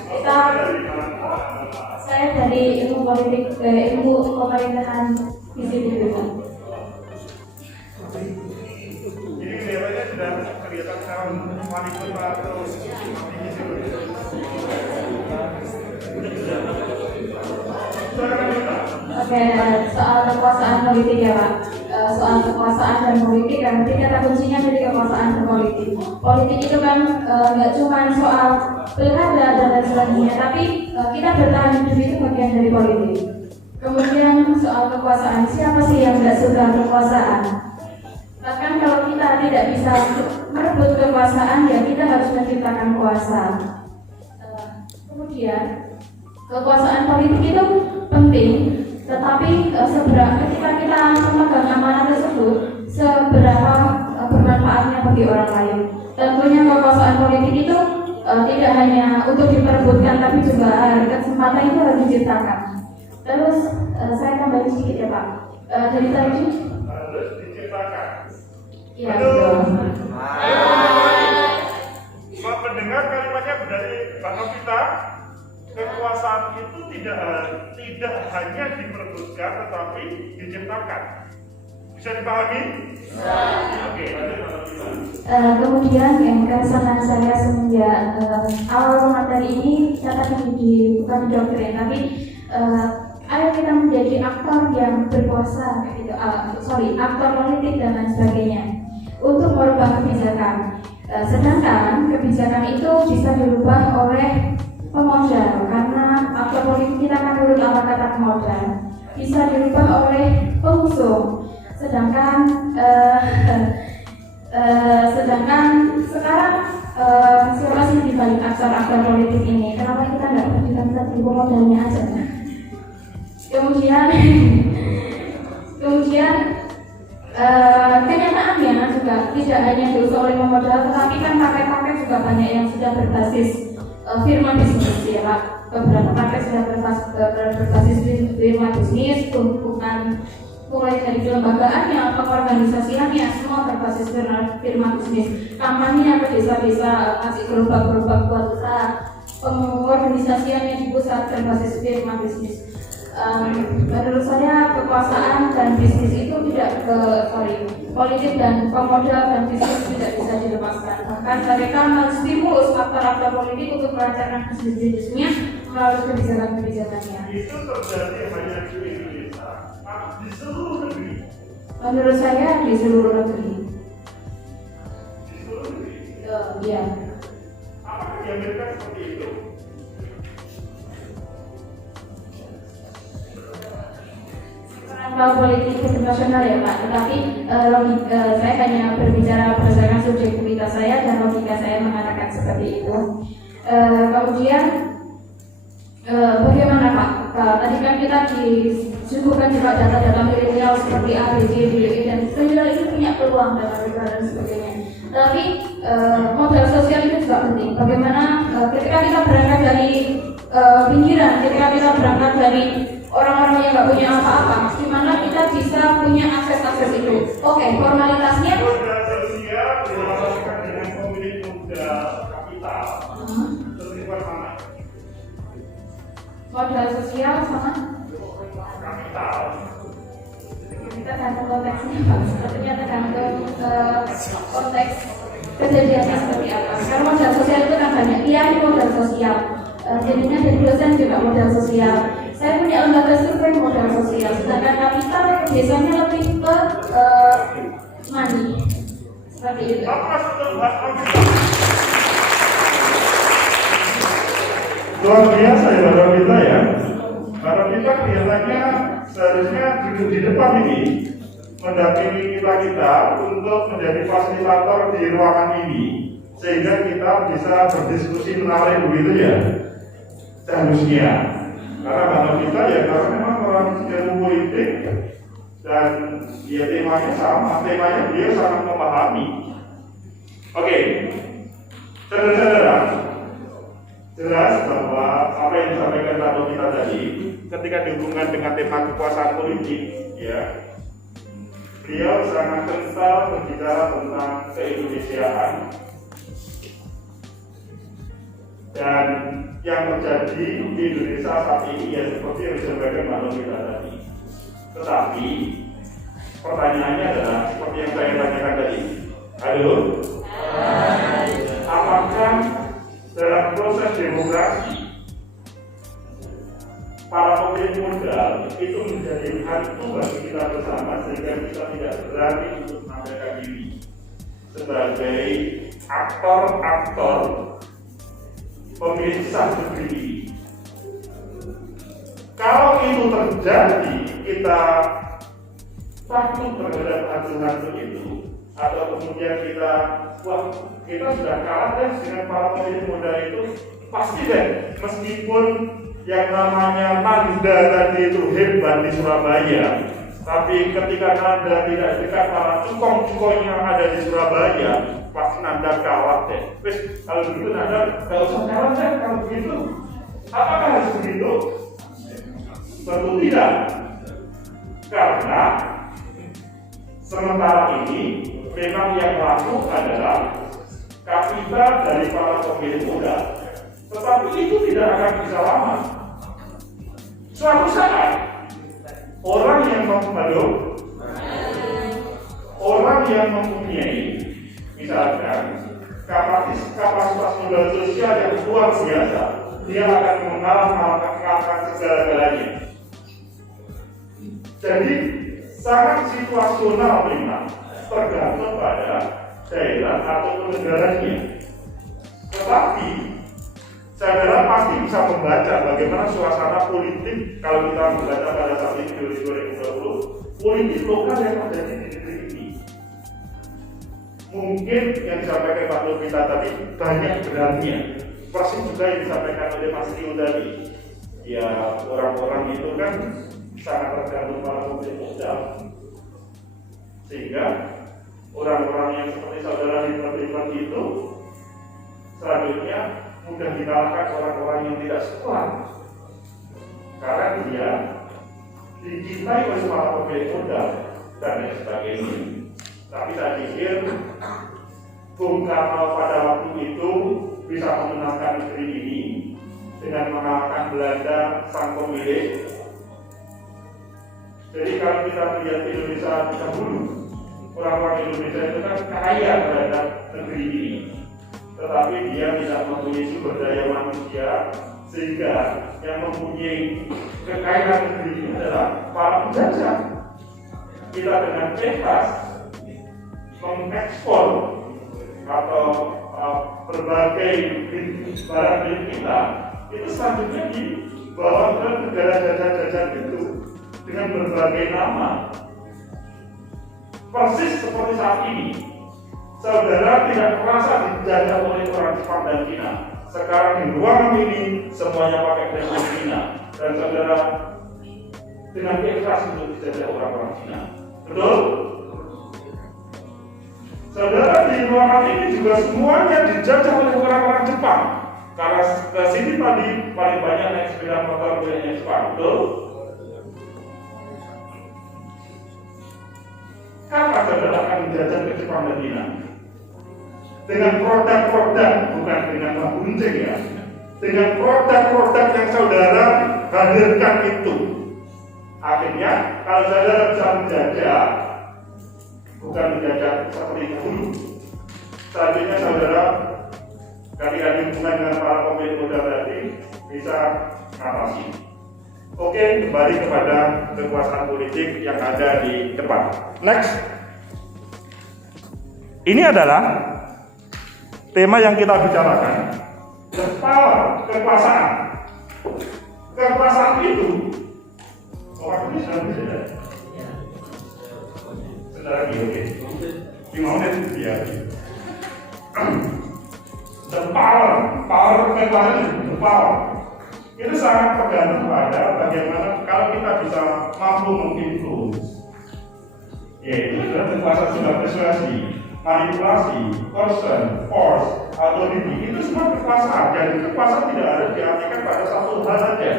Saya dari ilmu politik, ilmu pemerintahan visip. Ini kelihatannya sudah kelihatan sekarang wali kota atau Oke, soal kekuasaan politik ya Pak. Soal kekuasaan dan politik kan nanti kata kuncinya dari kekuasaan dan politik. Politik itu kan nggak cuma soal pilkada dan lain sebagainya, tapi kita bertahan hidup itu bagian dari politik. Kemudian soal kekuasaan, siapa sih yang nggak suka kekuasaan? Bahkan kalau kita tidak bisa merebut kekuasaan, ya kita harus menciptakan kuasa. Kemudian kekuasaan politik itu penting, tetapi ketika kita memegang amanah tersebut, seberapa bermanfaatnya bagi orang lain. Tentunya kekuasaan politik itu tidak hanya untuk diperebutkan, tapi juga kesempatan itu harus diciptakan. Terus saya tambahin sedikit ya Pak. Dari tadi harus diciptakan. ya betul. Pak pendengar kalimatnya dari Pak Novita, kekuasaan itu tidak hanya diperebutkan tetapi diciptakan. Bisa dipahami? Oke, lanjut Pak Novita. Kemudian yang keresahan saya semenjak awal materi ini catat bukan di doktrin, tapi ayo kita menjadi aktor yang berkuasa, gitu. Aktor politik dan lain sebagainya untuk merubah kebijakan. Sedangkan kebijakan itu bisa dirubah oleh pemodal, karena aktor politik kita kan menurut apa kata pemodal bisa dirubah oleh pengusung. Sedangkan sekarang siapa sih di balik aktor politik ini? Kenapa kita nggak berikan satu pemodalnya aja? Kemudian kenyataannya juga tidak hanya diusung oleh pemodal, tetapi kan partai-partai juga banyak yang sudah berbasis firma bisnis ya Pak. Beberapa partai sudah berbasis firma bisnis, bukan mulai dari kelembagaannya, pengorganisasiannya, semua berbasis firma bisnis. Kampanye ke desa-desa, kasih gerobak-gerobak buat usaha, pengorganisasiannya di pusat berbasis firma bisnis. Menurut saya kekuasaan dan bisnis itu politik dan pemodal dan bisnis tidak bisa dilepaskan. Bahkan mereka menstimulus aktor-aktor politik untuk melancarkan bisnisnya melalui kebijakan-kebijakannya. Itu terjadi hanya di Indonesia, di seluruh negeri. Menurut saya di seluruh negeri. Di seluruh negeri. Iya. Apakah di Amerika seperti itu? Kalau politik internasional ya Pak, tetapi saya hanya berbicara berdasarkan subjektivitas saya dan logika saya mengatakan seperti itu. Kemudian bagaimana Pak? Tadi kan kita disuguhkan juga data-data milenial seperti A, B, C, D, E dan milenial itu punya peluang dalam negara dan sebagainya. Tapi modal sosial itu juga penting. Bagaimana ketika kita berangkat dari pinggiran, ketika kita berangkat dari orang-orang yang nggak punya apa-apa, gimana kita bisa punya akses itu? Oke, formalitasnya Modal sosial dilakukan dengan pemilik modal kapital. Seperti mana? modal sosial sama Kapital. kita tergantung konteksnya Pak. Sepertinya tergantung konteks kejadiannya seperti apa. Kalau modal sosial itu kan banyak. Iya, ini modal sosial. Jadinya dari dosen juga modal sosial. Saya punya lembaga survei modal sosial, sedangkan kapital biasanya lebih ke money seperti itu. Luar biasa ya Bapak kita ya. Bapak kita kelihatannya seharusnya duduk di depan ini mendampingi kita untuk menjadi fasilitator di ruangan ini sehingga kita bisa berdiskusi menarik begitu ya. Seharusnya. Karena kalau kita ya karena memang orang ilmu politik dan dia temanya sama, temanya dia sangat memahami. Oke, saudara-saudara, jelas bahwa apa yang disampaikan Pak kita tadi, ketika dihubungkan dengan tema kekuasaan politik, ya, beliau sangat kental berbicara tentang keindonesiaan. Dan yang terjadi di Indonesia saat ini ya seperti yang disampaikan Pak kita tadi. Tetapi pertanyaannya adalah seperti yang saya tanyakan tadi. Halo? Apakah dalam proses demokrasi para pemilik modal itu menjadi hantu bagi kita bersama sehingga kita tidak berani untuk menampilkan diri sebagai aktor-aktor pemilik sah negeri ini? Kalau itu terjadi, kita takut terhadap hantu-hantu itu, atau kemudian kita, wah kita sudah kalah deh dengan para pemilik modal itu, pasti deh, meskipun yang namanya Nanda tadi itu hebat di Surabaya, tapi ketika Nanda tidak dekat para cukong-cukong yang ada di Surabaya, pasti Nanda kalah deh. Wes, kalau begitu Nanda gak usah kalah deh kalau begitu. Apakah harus begitu? Tentu tidak. Karena sementara ini memang yang laku adalah kapital dari para pemilik modal. Tetapi itu tidak akan bisa lama. Suatu saat orang yang mempunyai misalkan kapasitas modal sosial yang luar biasa, dia akan mengalahkan segala-galanya. Jadi sangat situasional memang, tergantung pada daerah atau negaranya. Tetapi saudara pasti bisa membaca bagaimana suasana politik kalau kita membaca pada saat ini 2020, politik lokal yang terjadi di negeri ini. Mungkin yang disampaikan Pak Lovita tadi banyak benarnya. Persis juga yang disampaikan oleh Mas Rio tadi. Ya orang-orang itu kan sangat tergantung pada pemilik modal. Sehingga orang-orang yang seperti saudara Libat itu selanjutnya mudah dikalahkan orang-orang yang tidak sekolah, karena dia dicintai oleh para pemilik modal dan lain sebagainya. Tapi saya pikir Bung Karno pada waktu itu bisa memenangkan negeri ini dengan mengalahkan Belanda sang pemilik. Jadi kalau kita melihat Indonesia dahulu, orang-orang Indonesia itu kan kaya terhadap negeri ini, tetapi dia tidak mempunyai sumber daya manusia, sehingga yang mempunyai kekayaan negeri ini adalah para penjajah. Kita dengan bebas mengekspor atau berbagai barang milik kita itu selanjutnya dibawa ke negara jajah-jajah itu dengan berbagai nama. Persis seperti saat ini, saudara tidak merasa dijajah oleh orang Jepang dan Cina. Sekarang di ruangan ini semuanya pakai bahasa Cina, dan saudara dengan ikhlas untuk dijajah orang-orang Cina. Betul? Saudara di ruangan ini juga semuanya dijajah oleh orang-orang Jepang. Karena ke sini tadi paling banyak naik sepeda motor punya Jepang. Betul? Kapan saudara akan menjajah ke Jepang dan Cina? Dengan produk-produk, bukan dengan membunceng ya. Dengan produk-produk yang saudara hadirkan itu. Akhirnya, kalau saudara bisa menjajah, bukan menjajah seperti dulu. Selanjutnya saudara, ketika dihubungkan dengan para pemilik modal tadi, bisa atasi. Oke, kembali kepada kekuasaan politik yang ada di depan. Next. Ini adalah tema yang kita bicarakan. The power, kekuasaan. Kekuasaan itu, ini sudah bisa. Sudah lagi, oke. 5 menit, ya. The power kekuasaan itu, the power. Itu sangat tergantung pada bagaimana kalau kita bisa mampu menginfluence, yaitu adalah kekuasaan sumber persuasi, manipulasi, coercion, force, authority. Itu semua kekuasaan, dan kekuasaan tidak harus diartikan pada satu hal saja.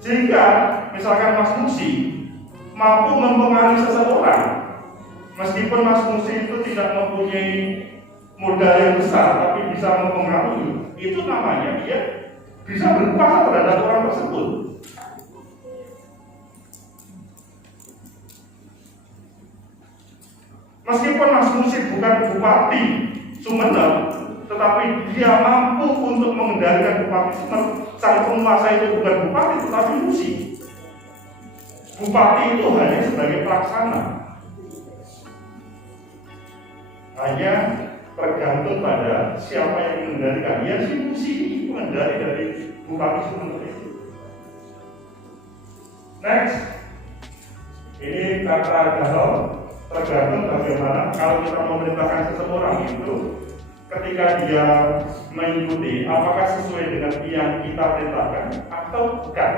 Sehingga misalkan Mas Musi mampu mempengaruhi seseorang, meskipun Mas Musi itu tidak mempunyai modal yang besar, tapi bisa mempengaruhi, itu namanya dia bisa berkuasa terhadap orang tersebut. Meskipun Mas Musi bukan bupati Sumeneb, tetapi dia mampu untuk mengendalikan bupati Sumeneb. Sang penguasa itu bukan bupati, tetapi Musi. Bupati itu hanya sebagai pelaksana. Hanya tergantung pada siapa yang mengendalikan. Ya si Musi mengendali dari bupati Sumeneb itu. Next, ini kata galau. Tergantung bagaimana kalau kita memerintahkan seseorang itu, ketika dia mengikuti apakah sesuai dengan yang kita perintahkan atau bukan.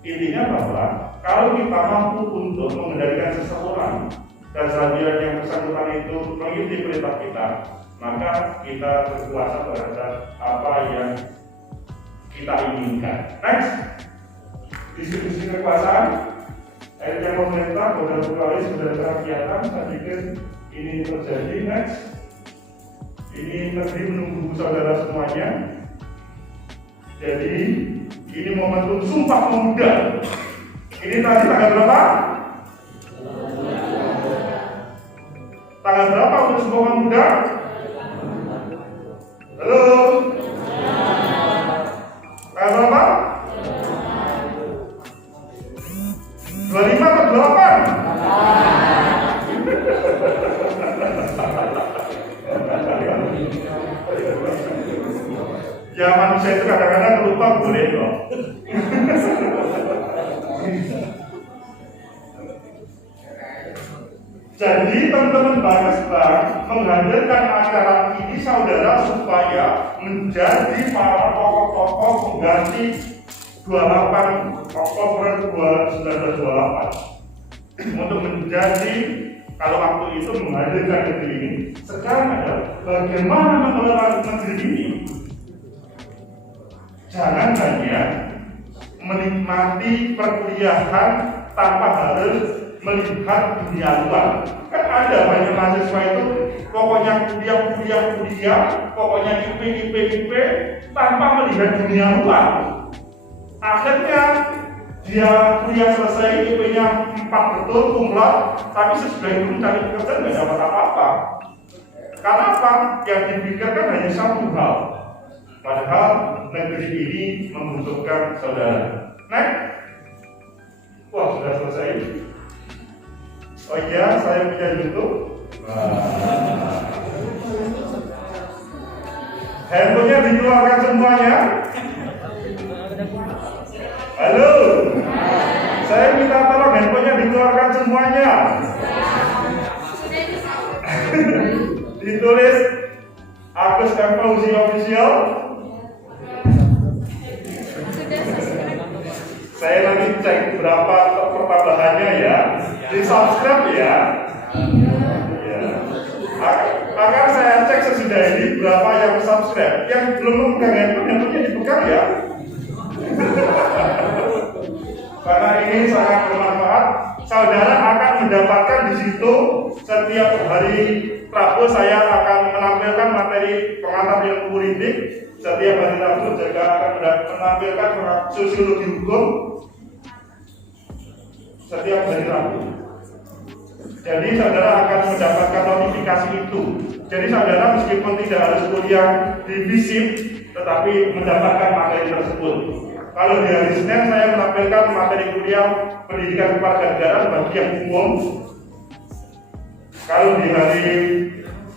Intinya bahwa kalau kita mampu untuk mengendalikan seseorang dan selanjutnya yang bersangkutan itu mengikuti perintah kita, maka kita berkuasa terhadap apa yang kita inginkan. Next, distribusi kekuasaan. Yang pemerintah beberapa kali sudah kelihatan, saya pikir ini terjadi. Next, ini negeri menunggu saudara semuanya. Jadi ini momentum Sumpah Pemuda. Ini tadi tanggal berapa? Tanggal berapa untuk Sumpah Pemuda? Halo? Tanggal berapa? 25 atau 28? Ya manusia itu kadang-kadang lupa, boleh kok. Jadi teman-teman Bagesbang menghadirkan acara ini saudara supaya menjadi para tokoh-tokoh pengganti 28 Oktober 1928 untuk menjadi, kalau waktu itu menghadirkan negeri ini. Sekarang adalah bagaimana mengelola negeri ini. Jangan hanya menikmati perkuliahan tanpa harus melihat dunia luar. Kan ada banyak mahasiswa itu pokoknya kuliah, pokoknya IP tanpa melihat dunia luar. Akhirnya dia kuliah selesai, IP-nya 4 betul, kumlot, tapi sesudah itu mencari pekerjaan nggak dapat apa-apa. Karena apa? Yang dipikirkan hanya satu hal. Padahal negeri ini membutuhkan saudara. Next. Wah, sudah selesai. Oh iya, saya punya YouTube. Handphonenya dikeluarkan semuanya. Halo, saya minta tolong handphonenya dikeluarkan semuanya. Ditulis Agus M. Fauzi Official. Saya nanti cek berapa pertambahannya ya. Di subscribe ya. Akan saya cek sesudah ini berapa yang subscribe. Yang belum memegang handphonenya dipegang ya. Karena ini sangat bermanfaat. Saudara akan mendapatkan di situ setiap hari Rabu saya akan menampilkan materi pengantar ilmu politik. Setiap hari Rabu juga akan menampilkan sosiologi hukum. Setiap hari Rabu. Jadi saudara akan mendapatkan notifikasi itu. Jadi saudara meskipun tidak harus kuliah di FISIP, tetapi mendapatkan materi tersebut. Kalau di hari Senin saya menampilkan materi kuliah pendidikan kewarganegaraan bagi yang umum. Kalau di hari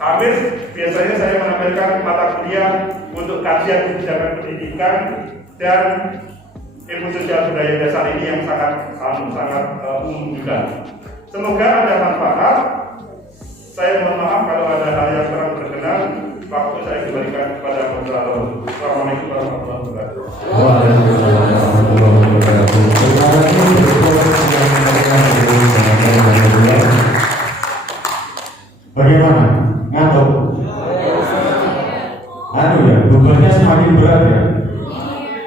Kamis biasanya saya menampilkan mata kuliah untuk kajian kebijakan pendidikan dan ilmu sosial budaya dasar ini yang sangat umum juga. Semoga ada manfaat. Saya mohon maaf kalau ada hal yang kurang berkenan. Waktu saya diberikan kepada moderator. Assalamualaikum warahmatullahi wabarakatuh. bebannya semakin berat ya.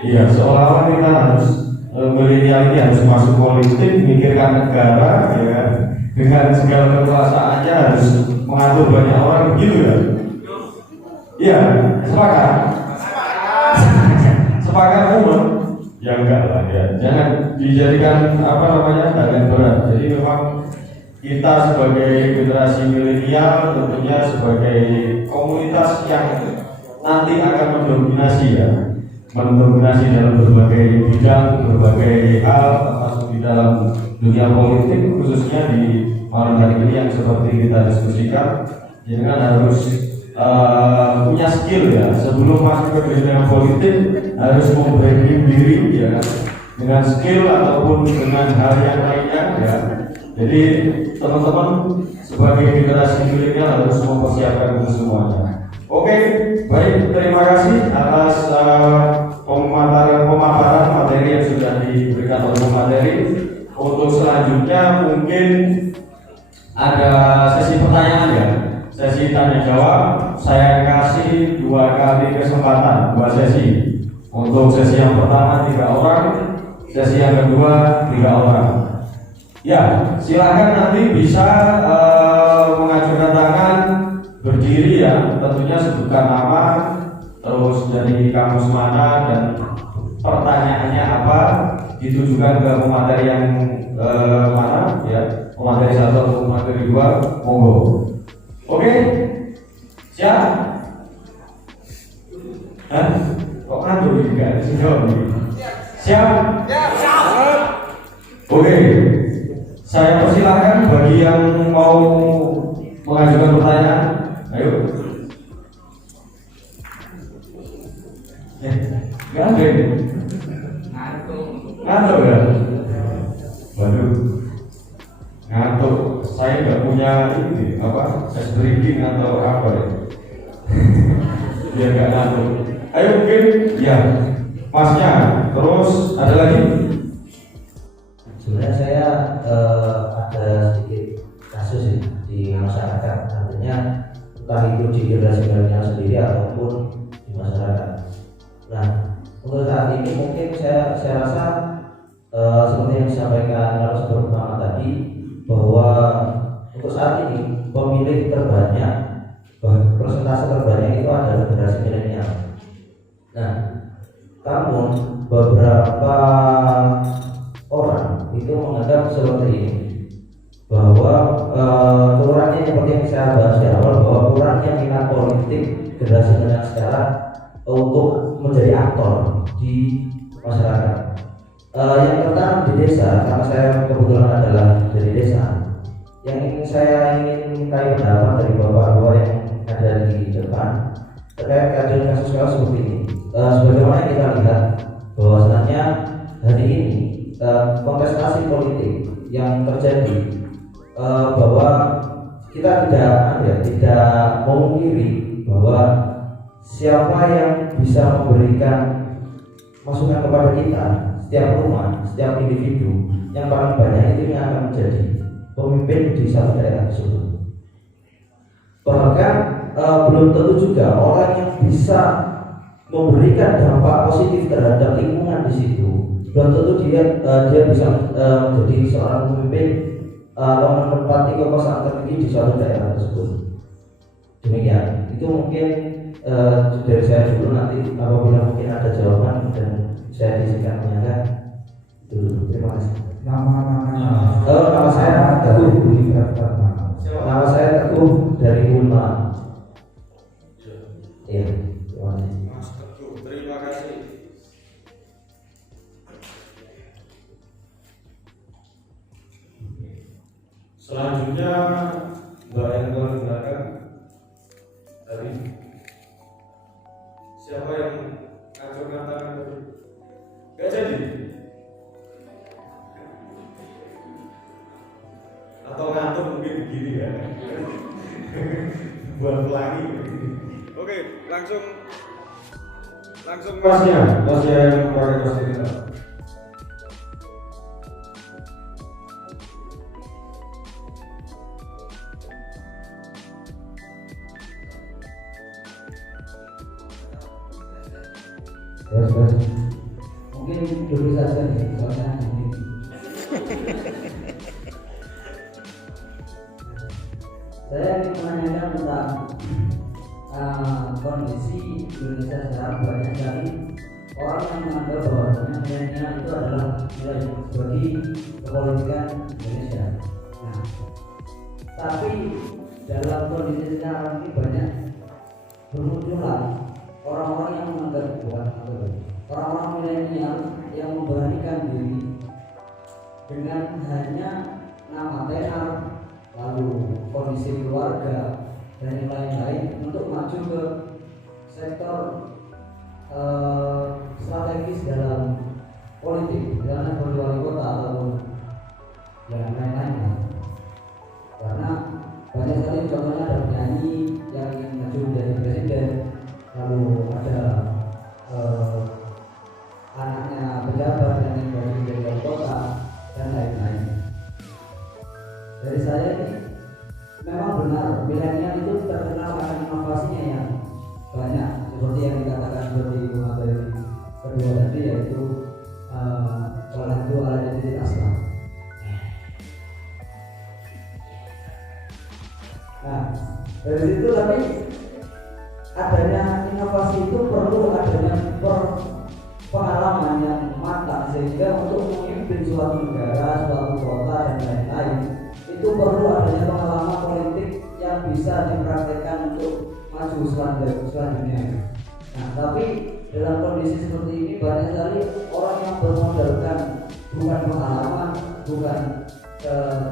Iya, seolah-olah kita harus milenial ini harus masuk politik, memikirkan negara, ya, dengan segala kekuasaannya harus mengatur banyak orang, begitu ya? Iya, sepakat. Sepakat umum. Ya enggak lah ya, jangan dijadikan bagian berat. Jadi memang kita sebagai generasi milenial tentunya sebagai komunitas yang nanti akan mendominasi dalam berbagai bidang, berbagai hal, termasuk di dalam dunia politik, khususnya di malam hari ini yang seperti kita diskusikan. Jadi kan harus punya skill ya, sebelum masuk ke dunia politik harus membranding diri ya, dengan skill ataupun dengan hal yang lainnya ya. Jadi teman-teman sebagai generasi milenial harus mempersiapkan itu semuanya. Oke, baik, terima kasih atas pemaparan materi yang sudah diberikan oleh materi. Untuk selanjutnya mungkin ada sesi pertanyaan ya, sesi tanya jawab. Saya kasih 2 kali kesempatan, 2 sesi. Untuk sesi yang pertama 3 orang, sesi yang kedua 3 orang. Ya, silakan nanti bisa mengajukan tangan, berdiri ya, tentunya sebutkan nama, terus dari kampus mana dan pertanyaannya apa, ditujukan ke pemateri yang mana ya, pemateri 1 atau pemateri 2, monggo. Oke, siap? Hah? Kok ngantuk juga? Siap? Siap. Oke, saya persilahkan bagi yang mau mengajukan pertanyaan. Ayo. Nggak ada ini. Ngantuk ya? Waduh, ngantuk. Saya nggak punya ini ice breaking atau apa ya? Biar nggak ngantuk. Ayo mungkin ya, masnya. Terus ada lagi? Sebenarnya saya ada sedikit kasus ya, di masyarakat, artinya entah itu di generasi milenial sendiri ataupun di masyarakat. Nah, untuk saat ini mungkin saya rasa seperti yang disampaikan narasumber pertama tadi, bahwa untuk saat ini pemilih terbanyak, persentase terbanyak itu adalah generasi milenial. Nah, namun beberapa orang itu menganggap seperti ini, bahwa kurangnya seperti yang saya bahas di awal, bahwa kurangnya minat politik generasi milenial sekarang untuk menjadi aktor di masyarakat. Yang pertama di desa, karena saya kebetulan adalah dari desa, yang saya ingin minta pendapat dari bapak-bapak yang ada di depan terkait kajian kasus-kasus seperti ini. Sebagaimana kita lihat bahwa sebenarnya hari ini kontestasi politik yang terjadi, bahwa kita tidak memungkiri bahwa siapa yang bisa memberikan masukan kepada kita, setiap rumah, setiap individu yang paling banyak itu yang akan menjadi pemimpin di satu daerah tersebut. Bahkan belum tentu juga orang yang bisa memberikan dampak positif terhadap lingkungan di situ, belum tentu dia bisa menjadi seorang pemimpin atau menempati kekuasaan tertinggi di suatu daerah tersebut. Demikian, itu mungkin dari saya dulu. Nanti apabila mungkin ada jawaban dan saya disingkat menyangka dulu. Terima kasih. Nama saya Teguh. Nama saya Teguh dari Unma. Iya, terima kasih. Mas Teguh, terima kasih. Selanjutnya Mbak yang paling belakang tadi. Siapa yang ngacurkan tangan tadi? Gak jadi? Atau ngantuk mungkin begini ya? Buat pelangi. Oke, langsung masnya yang pakai pasti kita. Terus mungkin dulu saja nih, soalnya ini. Saya ingin menanyakan tentang kondisi Indonesia sekarang. Banyak sekali orang yang menganggap bahwa milenial itu adalah nilai bagi kepolitikan Indonesia. Nah, tapi dalam kondisi sekarang ini banyak bermunculan orang-orang yang menganggap orang-orang milenial yang memberanikan diri dengan hanya nama tenar, lalu kondisi keluarga dan yang lain-lain untuk maju ke sektor strategis dalam politik, misalnya seperti wali kota ataupun yang lain-lain. Karena banyak sekali contohnya ada penyanyi yang ingin maju menjadi presiden, lalu ada anaknya pejabat yang ingin maju menjadi wali kota dan lain-lain. Dari saya ini memang benar milenial itu terkenal akan inovasinya yang banyak, seperti yang dikatakan seperti materi kedua tadi, yaitu salah satu identitas Islam. Nah, dari situ tapi adanya inovasi itu perlu adanya pengalaman yang matang, sehingga untuk memimpin suatu negara, suatu kota dan lain-lain itu perlu adanya pengalaman politik yang bisa dipraktekkan untuk maju selanjutnya. Nah, tapi dalam kondisi seperti ini banyak sekali orang yang bermodalkan bukan pengalaman, bukan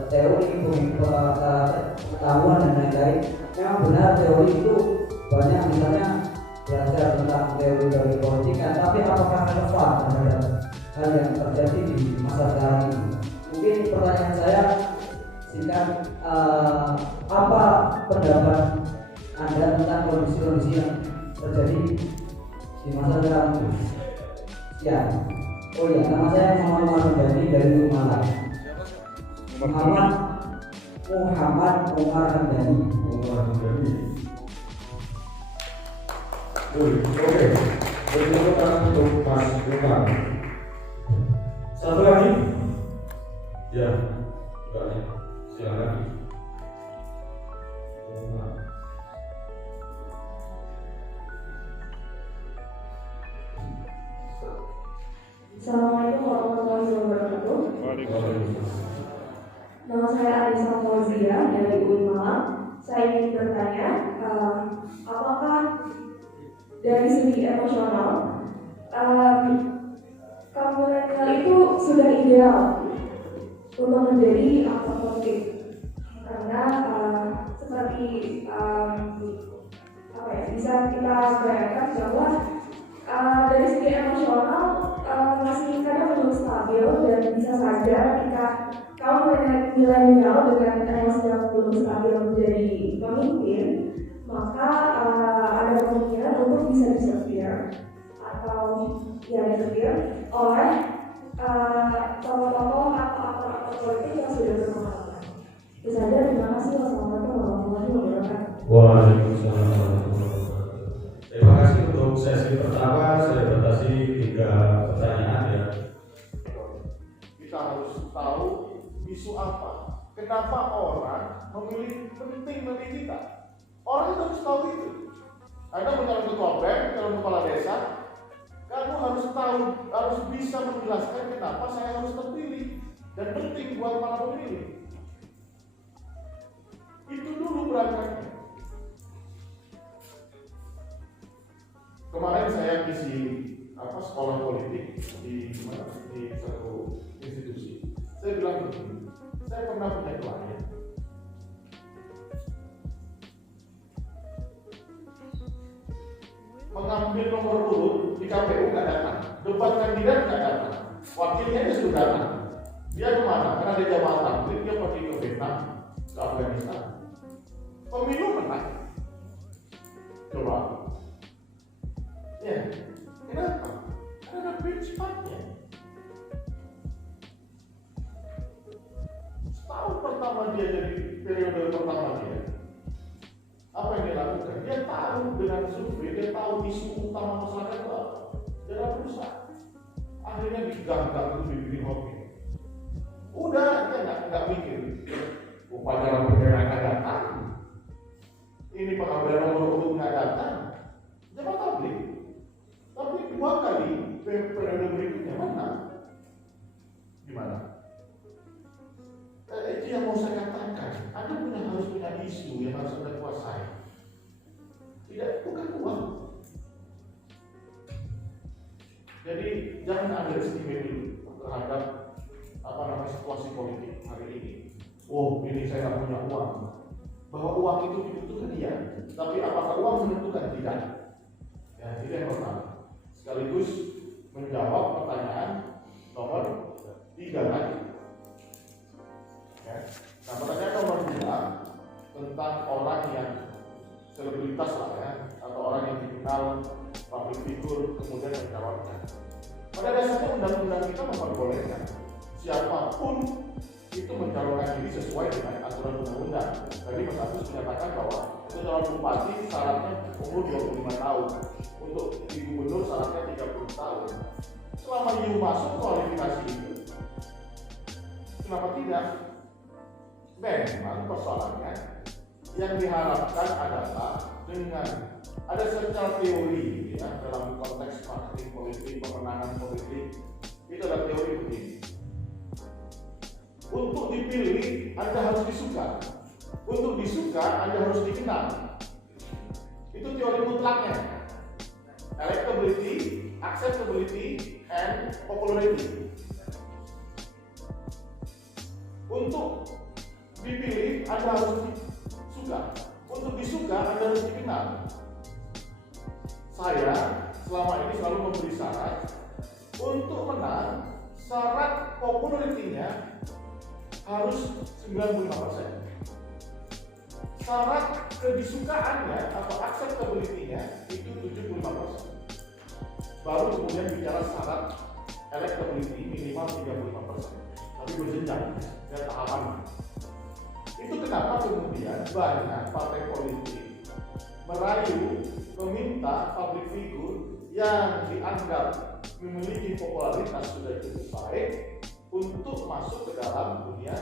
teori, pengetahuan dan lain-lain. Memang benar teori itu banyak, misalnya belajar tentang teori politika, tapi apakah relevan terhadap hal yang terjadi di masa sekarang ini? Mungkin pertanyaan saya singkat, apa pendapat Anda tentang kondisi-kondisi yang terjadi di masa sekarang ini? Ya, oh ya, nama saya Muhammad Hamdani dari Malang. Muhammad Umar Hamdani. Oke, berikutnya untuk Mas Umar. Satu lagi, ya, silakan. Assalamualaikum warahmatullahi wabarakatuh. Nama saya Anissa Fauzia dari UI Malang. Saya ingin bertanya, apakah dari segi emosional kaum milenial itu sudah ideal untuk menjadi aktor politik? Karena seperti bisa kita bayangkan bahwa dari segi emosional masih kadang belum stabil, dan bisa saja ketika kaum milenial dengan emosi yang belum stabil menjadi pemimpin, maka ada kemungkinan untuk bisa disepir atau disepir oleh tokoh-tokoh atau aktor-aktor politik yang sudah berpengalaman. Itu saja, terima kasih. Wassalamualaikum warahmatullahi wabarakatuh. Waalaikumsalam. Terima kasih untuk sesi pertama. Saya batasi 3 pertanyaan ya. Kita harus tahu isu apa. Kenapa orang memilih penting memilih kita? Orang itu harus tahu itu. Anda mencalon ketua BEM, calon kepala desa, kamu harus tahu, harus bisa menjelaskan kenapa saya harus terpilih dan penting buat para pemilih. Itu dulu berangkatnya. Kemarin saya ngisi sekolah politik di satu institusi. Saya bilang begini, saya pernah punya klien. Mengambil nomor urut di KPU nggak datang, debat kandidat nggak datang, wakilnya dia sudah datang. Dia kemana? Karena dia jabatan, dia pergi ke Vietnam, ke Afghanistan. Pemilu menang. Coba. Ya, kenapa? Karena ada benchmarknya. Setahun pertama dia jadi periode pertama dia. Apa yang dia lakukan? Dia tahu dengan survei, dia tahu isu utama masyarakat itu apa. Dia akhirnya digang-gang itu dibikin hobi. Udah, dia nggak mikir. Upacara bendera nggak datang, ini pengambilan nomor urut nggak datang, jangan tablik. Tapi 2 kali periode berikutnya mana? Gimana? Itu yang mau saya katakan. Anda harus punya isu yang harus Anda kuasai. Tidak, bukan uang. Jadi jangan underestimate dulu terhadap situasi politik hari ini. Oh, ini saya nggak punya uang. Bahwa uang itu dibutuhkan iya, tapi apakah uang menentukan? Tidak. Ya, itu yang pertama. Sekaligus menjawab pertanyaan nomor 3 tadi. Ya. Nah, pertanyaan nomor 2 tentang orang yang selebritas lah ya, atau orang yang dikenal public figure kemudian mencalonkan. Pada dasarnya undang-undang kita memperbolehkan siapapun itu mencalonkan diri sesuai dengan aturan undang-undang. Tadi Mas Agus menyatakan bahwa untuk calon bupati syaratnya umur 25 tahun, untuk di gubernur syaratnya 30 tahun. Selama you masuk kualifikasi itu, kenapa tidak? Memang persoalannya yang diharapkan adalah dengan ada secara teori ya, dalam konteks marketing politik, pemenangan politik, itu ada teori begini. Untuk dipilih, Anda harus disuka. Untuk disuka, Anda harus dikenal. Itu teori mutlaknya. Electability, acceptability, and popularity. Untuk dipilih, Anda harus disuka. Untuk disuka, Anda harus dikenal. Saya selama ini selalu memberi syarat untuk menang. Syarat popularitinya harus 95%. Syarat kedisukaannya atau acceptability-nya itu 75%. Baru kemudian bicara syarat electability minimal 35%. Tapi berjenjang dan tahapan. Itu kenapa kemudian banyak partai politik merayu meminta public figure yang dianggap memiliki popularitas sudah cukup baik untuk masuk ke dalam dunia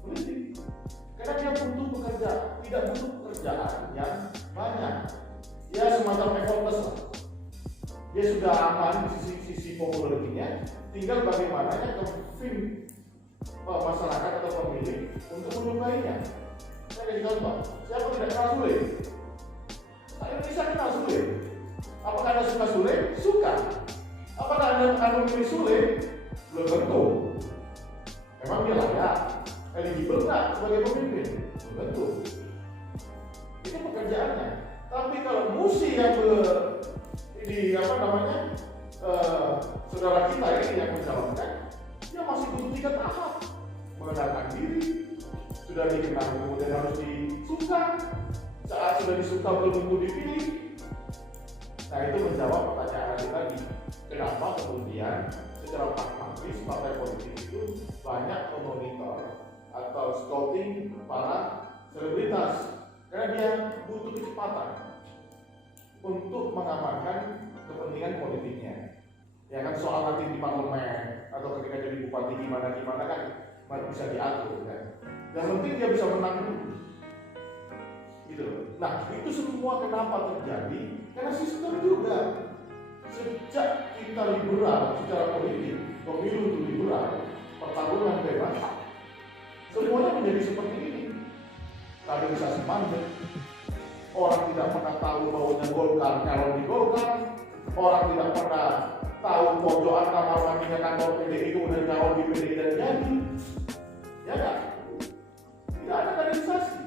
politik. Karena dia butuh bekerja, tidak butuh pekerjaan yang banyak. Ya semacam effortless lah. Dia sudah aman di sisi popularitinya, tinggal bagaimananya convince masyarakat atau pemilih untuk menyukainya. Saya kasih contoh, siapa tidak kenal Sule? Nah, Indonesia kenal Sule. Apakah Anda suka Sule? Suka. Apakah Anda memilih Sule? Belum tentu. Memang dia layak, eligible nggak sebagai pemimpin? Belum tentu. Itu pekerjaannya. Tapi kalau musi yang saudara kita ini yang mencalonkan, dia masih butuh 3 tahap. Mengenalkan diri, sudah dikenal kemudian harus disuka. Saat sudah disuka belum tentu dipilih. Nah itu menjawab pertanyaan tadi. Kenapa kemudian secara pragmatis partai politik itu banyak memonitor atau scouting para selebritas karena dia butuh kecepatan untuk mengamankan kepentingan politiknya. Ya kan soal nanti di parlemen atau ketika jadi bupati gimana kan bisa diatur kan. Yang penting dia bisa menang dulu. Gitu. Nah itu semua kenapa terjadi? Karena sistem juga. Sejak kita liberal secara politik, pemilu itu liberal, pertarungan bebas, semuanya menjadi seperti ini. Kaderisasi mandek, orang tidak pernah tahu baunya Golkar kalau di Golkar, orang tidak pernah tahu pojokan kamar mandinya kantor PDI kemudian calon di PDI dan jadi, ya kan? Tidak ada kaderisasi.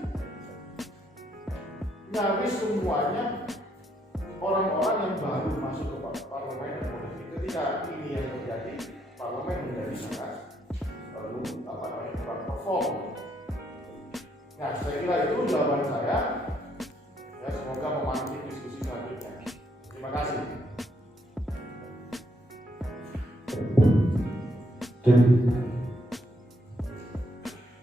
Nyaris semuanya orang-orang yang baru masuk ke parlemen dan politik. Ketika ini yang terjadi, parlemen menjadi sangat kurang perform. Nah, saya kira itu jawaban saya. Ya, semoga memancing diskusi selanjutnya. Terima kasih. Dan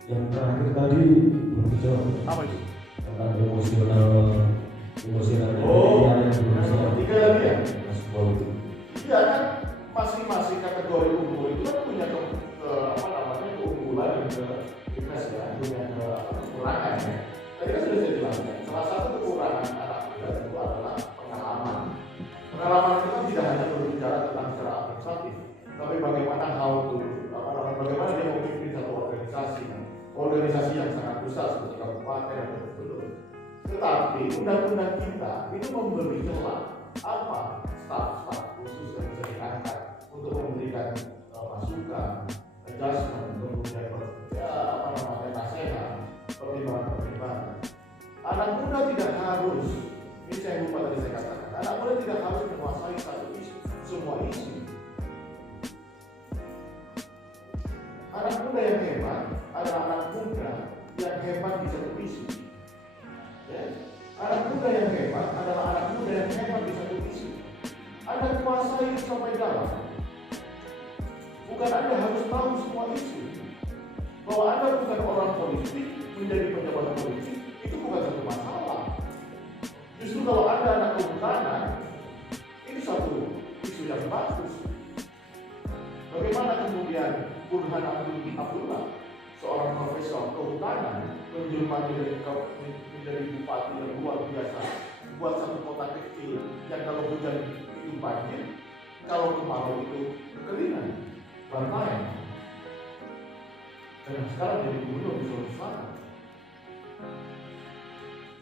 yang terakhir tadi belum dijawab. Apa itu? Tentang emosional Oh, yang nomor 3 tadi ya? Mas politik. Iya kan masing-masing kategori bagaimana bagaimana dia memimpin satu organisasi yang sangat besar seperti kabupaten atau gubernur. Tetapi undang-undang kita itu memberi celah apa staf-staf khusus yang bisa diangkat untuk memberikan masukan, adjustment, kemudian nasihat, pertimbangan. Anak muda tidak harus, ini saya lupa tadi saya katakan, anak muda tidak harus menguasai satu isu, semua isu. Anak muda yang hebat adalah anak muda yang hebat di satu isu. Ya. Anak muda yang hebat adalah anak muda yang hebat di satu isu. Anda kuasai sampai dalam. Bukan Anda harus tahu semua isu. Bahwa Anda bukan orang politik, menjadi pejabat politik, itu bukan satu masalah. Justru kalau Anda anak kehutanan, ini satu isu yang bagus. Bagaimana kemudian Burhan Abdullah, seorang profesor kehutanan, menjelma menjadi bupati yang luar biasa, buat satu kota kecil yang kalau hujan itu banjir, kalau kemarau itu kekeringan, bantayan. Dan sekarang jadi gubernur di Sulawesi Selatan.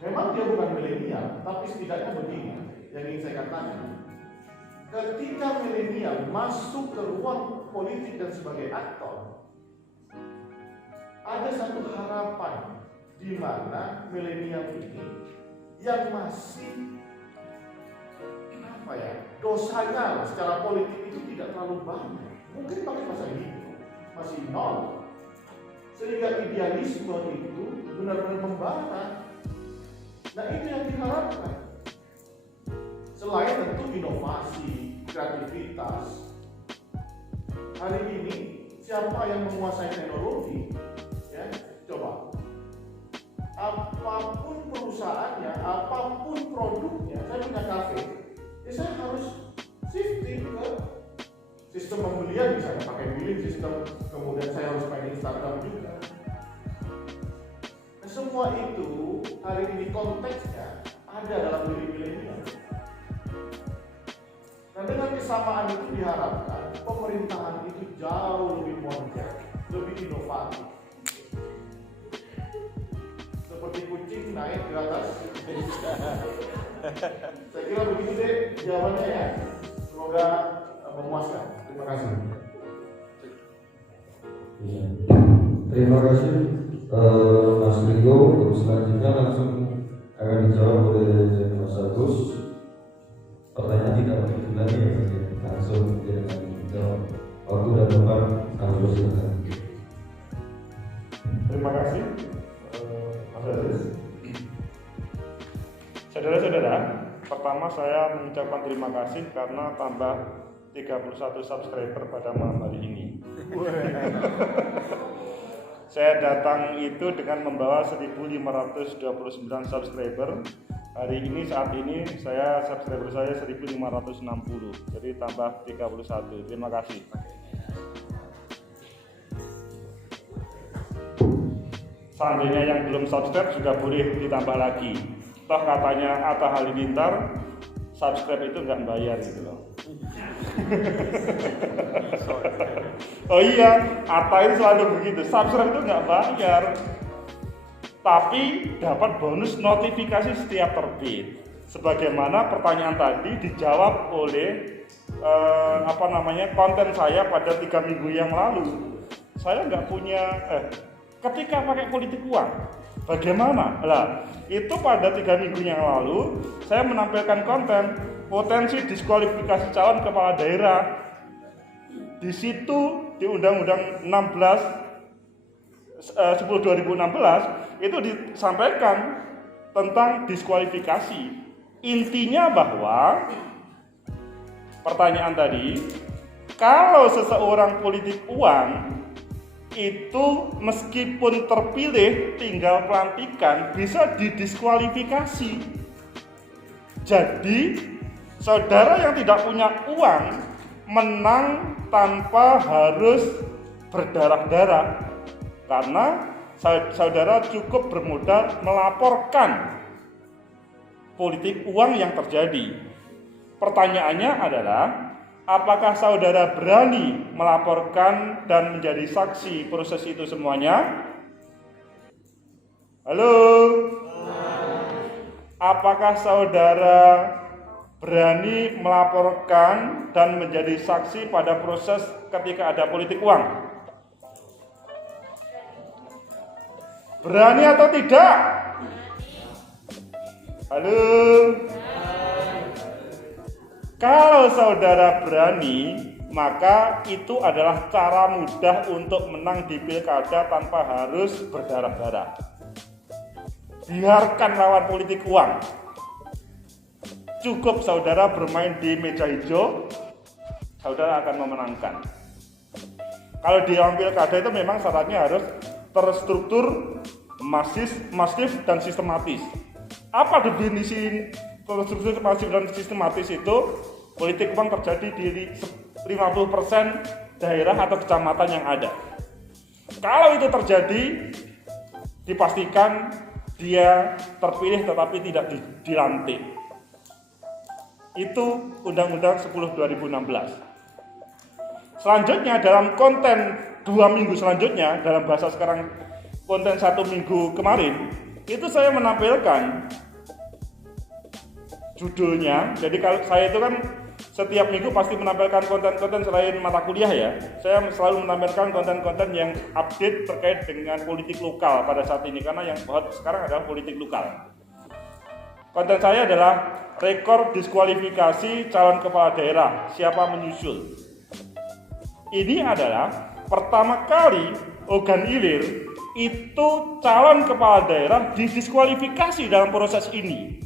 Memang dia bukan milenial, tapi setidaknya begini yang ingin saya katakan. Ketika milenial masuk ke ruang politik dan sebagai aktor, ada satu harapan di mana milenial ini yang masih dosanya secara politik itu tidak terlalu banyak. Mungkin pakai bahasa gitu, masih nol. Sehingga idealisme itu benar-benar membara. Nah itu yang diharapkan. Selain tentu inovasi, kreativitas. Hari ini siapa yang menguasai teknologi? Ya, coba. Apapun perusahaannya, apapun produknya, saya punya kafe. Ya saya harus shifting ke sistem pembelian, misalnya pakai billing system, kemudian saya harus main Instagram juga. Nah, semua itu hari ini konteksnya ada dalam diri milenial. Nah dengan kesamaan itu diharapkan pemerintahan itu jauh lebih modern, lebih inovatif. Seperti kucing naik ke atas. Saya kira begitu deh jawabannya ya. Semoga memuaskan. Terima kasih. Iya. Terima kasih Mas Ringo. Untuk selanjutnya langsung akan dijawab oleh Mas Agus. Pertanyaan tidak begitu lagi ya, langsung dengan jawab. Waktu dan tempat Agus silakan. Terima kasih Mas Aziz. Saudara-saudara, pertama saya mengucapkan terima kasih karena tambah 31 subscriber pada malam hari ini. Saya datang itu dengan membawa 1529 subscriber. Hari ini saat ini subscriber saya 1560. Jadi tambah 31. Terima kasih. Seandainya yang belum subscribe juga boleh ditambah lagi. Toh katanya Atta Halilintar, subscribe itu nggak bayar gitu loh. Oh iya, Atta itu selalu begitu. Subscribe itu nggak bayar, tapi dapat bonus notifikasi setiap terbit. Sebagaimana pertanyaan tadi dijawab oleh konten saya pada 3 minggu yang lalu. Saya nggak punya ketika pakai politik uang, bagaimana? Lah, itu pada 3 minggu yang lalu saya menampilkan konten potensi diskualifikasi calon kepala daerah. Di situ di Undang-Undang 10/2016 itu disampaikan tentang diskualifikasi. Intinya bahwa pertanyaan tadi, kalau seseorang politik uang itu meskipun terpilih tinggal pelantikan bisa didiskualifikasi. Jadi saudara yang tidak punya uang menang tanpa harus berdarah-darah, karena saudara cukup bermodal melaporkan politik uang yang terjadi. Pertanyaannya adalah, apakah saudara berani melaporkan dan menjadi saksi proses itu semuanya? Halo? Apakah saudara berani melaporkan dan menjadi saksi pada proses ketika ada politik uang? Berani atau tidak? Halo? Kalau saudara berani, maka itu adalah cara mudah untuk menang di pilkada tanpa harus berdarah-darah. Biarkan lawan politik uang. Cukup saudara bermain di meja hijau, saudara akan memenangkan. Kalau di dalam pilkada itu memang syaratnya harus terstruktur, masif dan sistematis. Apa definisi terstruktur, masif dan sistematis itu? Politik uang terjadi di 50% daerah atau kecamatan yang ada. Kalau itu terjadi, dipastikan dia terpilih tetapi tidak dilantik. Itu Undang-Undang 10 2016. Selanjutnya dalam konten 2 minggu selanjutnya, dalam bahasa sekarang konten 1 minggu kemarin, itu saya menampilkan judulnya. Jadi kalau saya itu kan setiap minggu pasti menampilkan konten-konten selain mata kuliah ya. Saya selalu menampilkan konten-konten yang update terkait dengan politik lokal pada saat ini, karena yang hot sekarang adalah politik lokal. Konten saya adalah rekor diskualifikasi calon kepala daerah, siapa menyusul. Ini adalah pertama kali Ogan Ilir itu calon kepala daerah didiskualifikasi dalam proses ini.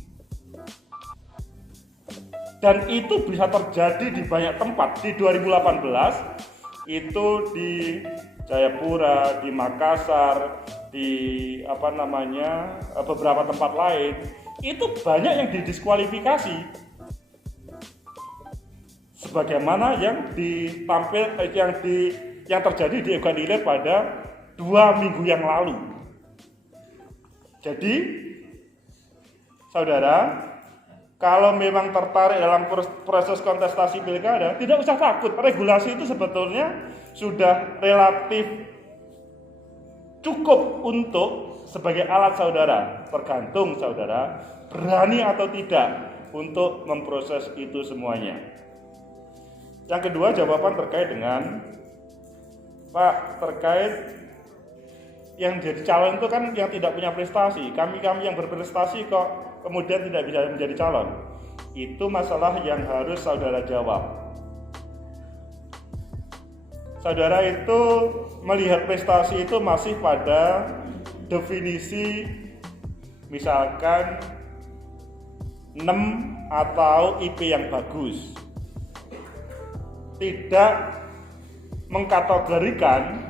Dan itu bisa terjadi di banyak tempat. Di 2018 itu di Jayapura, di Makassar, di beberapa tempat lain, itu banyak yang didiskualifikasi. Sebagaimana yang yang terjadi di Ogan Ilir pada 2 minggu yang lalu. Jadi, saudara, kalau memang tertarik dalam proses kontestasi pilkada, tidak usah takut. Regulasi itu sebetulnya sudah relatif cukup untuk sebagai alat saudara. Tergantung saudara berani atau tidak untuk memproses itu semuanya. Yang kedua, jawaban terkait dengan Pak, terkait yang jadi calon itu kan yang tidak punya prestasi. Kami yang berprestasi kok kemudian tidak bisa menjadi calon. Itu masalah yang harus saudara jawab. Saudara itu melihat prestasi itu masih pada definisi misalkan 6 atau IP yang bagus. Tidak mengkategorikan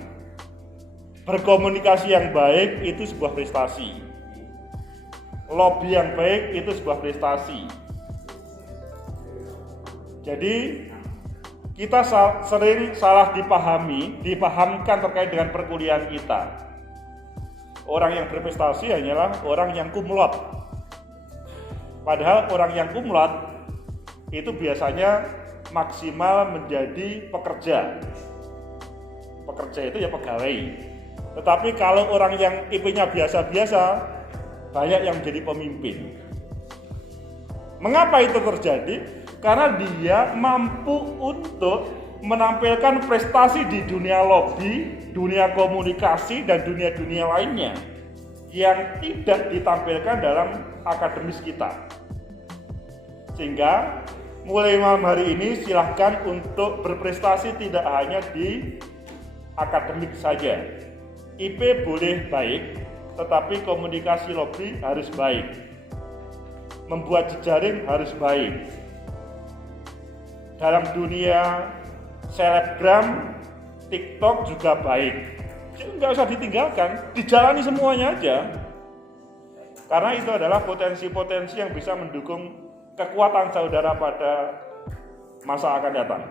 berkomunikasi yang baik itu sebuah prestasi. Lobby yang baik itu sebuah prestasi. Jadi kita sering salah dipahamkan terkait dengan perkuliahan kita. Orang yang berprestasi hanyalah orang yang kumlot. Padahal orang yang kumlot itu biasanya maksimal menjadi pekerja. Pekerja itu ya pegawai. Tetapi kalau orang yang IP-nya biasa-biasa, banyak yang menjadi pemimpin. Mengapa itu terjadi? Karena dia mampu untuk menampilkan prestasi di dunia lobby, dunia komunikasi, dan dunia-dunia lainnya yang tidak ditampilkan dalam akademis kita. Sehingga mulai malam hari ini silahkan untuk berprestasi tidak hanya di akademik saja. IP boleh baik, tetapi komunikasi lobby harus baik. Membuat jejaring harus baik. Dalam dunia selebgram, TikTok juga baik. Jadi nggak usah ditinggalkan, dijalani semuanya aja. Karena itu adalah potensi-potensi yang bisa mendukung kekuatan saudara pada masa akan datang.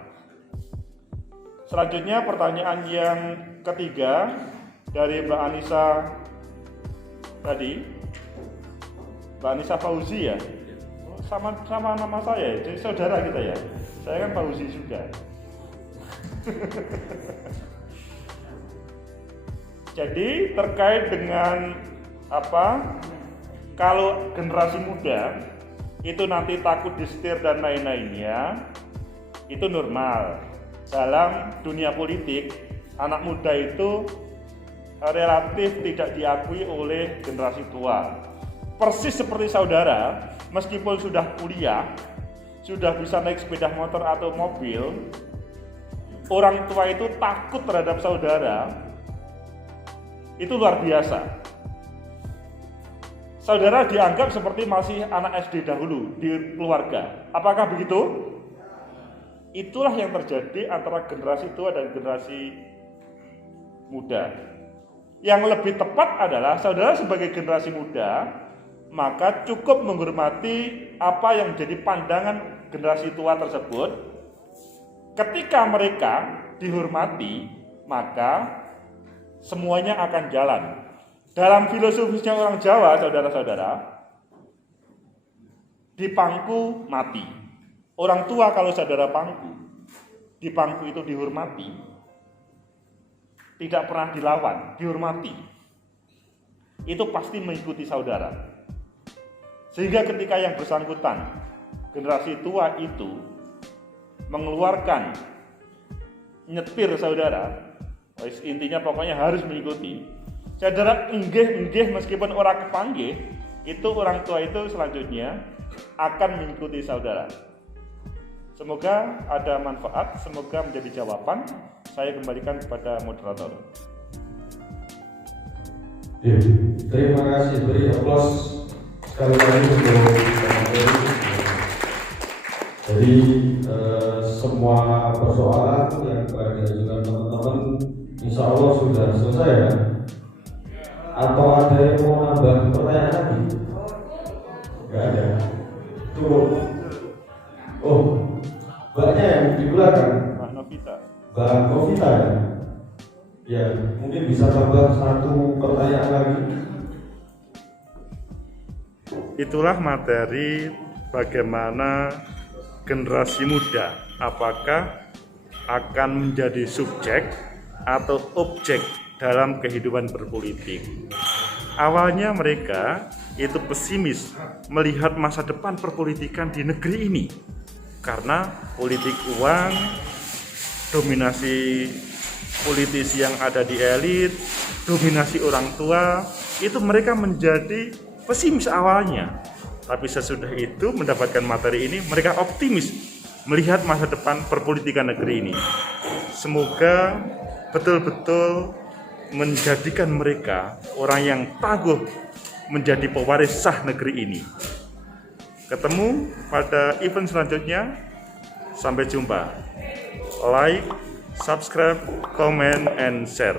Selanjutnya pertanyaan yang ketiga dari Mbak Anissa tadi, Mbak Anissa Fauzi ya. sama nama saya, jadi saudara kita ya. Saya kan Pak Uzi juga. Jadi terkait dengan apa? Kalau generasi muda itu nanti takut disetir dan lain-lainnya, itu normal. Dalam dunia politik, anak muda itu relatif tidak diakui oleh generasi tua. Persis seperti saudara, meskipun sudah kuliah, sudah bisa naik sepeda motor atau mobil, orang tua itu takut terhadap saudara, itu luar biasa. Saudara dianggap seperti masih anak SD dahulu di keluarga. Apakah begitu? Itulah yang terjadi antara generasi tua dan generasi muda. Yang lebih tepat adalah saudara sebagai generasi muda, maka cukup menghormati apa yang menjadi pandangan generasi tua tersebut. Ketika mereka dihormati, maka semuanya akan jalan. Dalam filosofisnya orang Jawa, saudara-saudara, di pangku mati. Orang tua kalau saudara pangku, di pangku itu dihormati, tidak pernah dilawan, dihormati. Itu pasti mengikuti saudara. Sehingga ketika yang bersangkutan, generasi tua itu mengeluarkan nyetir saudara, intinya pokoknya harus mengikuti. Saudara enggih meskipun orang kepanggih, itu orang tua itu selanjutnya akan mengikuti saudara. Semoga ada manfaat, semoga menjadi jawaban. Saya kembalikan kepada moderator. Ya, terima kasih, beri aplaus sekali lagi untuk jadi semua persoalan yang diajukan teman-teman insya Allah sudah selesai ya? Atau ada yang mau nambah pertanyaan lagi? Gak ada. Cukup. Oh, mbaknya yang di belakang. Mbak Novita. Mbak Novita ya? Ya, mungkin bisa tambah satu pertanyaan lagi. Itulah materi bagaimana generasi muda apakah akan menjadi subjek atau objek dalam kehidupan berpolitik. Awalnya mereka itu pesimis melihat masa depan perpolitikan di negeri ini karena politik uang, dominasi politisi yang ada di elit, dominasi orang tua, itu mereka menjadi pesimis awalnya. Tapi sesudah itu mendapatkan materi ini, mereka optimis melihat masa depan perpolitikan negeri ini. Semoga betul-betul menjadikan mereka orang yang tangguh menjadi pewaris sah negeri ini. Ketemu pada event selanjutnya. Sampai jumpa. Like, subscribe, comment, and share.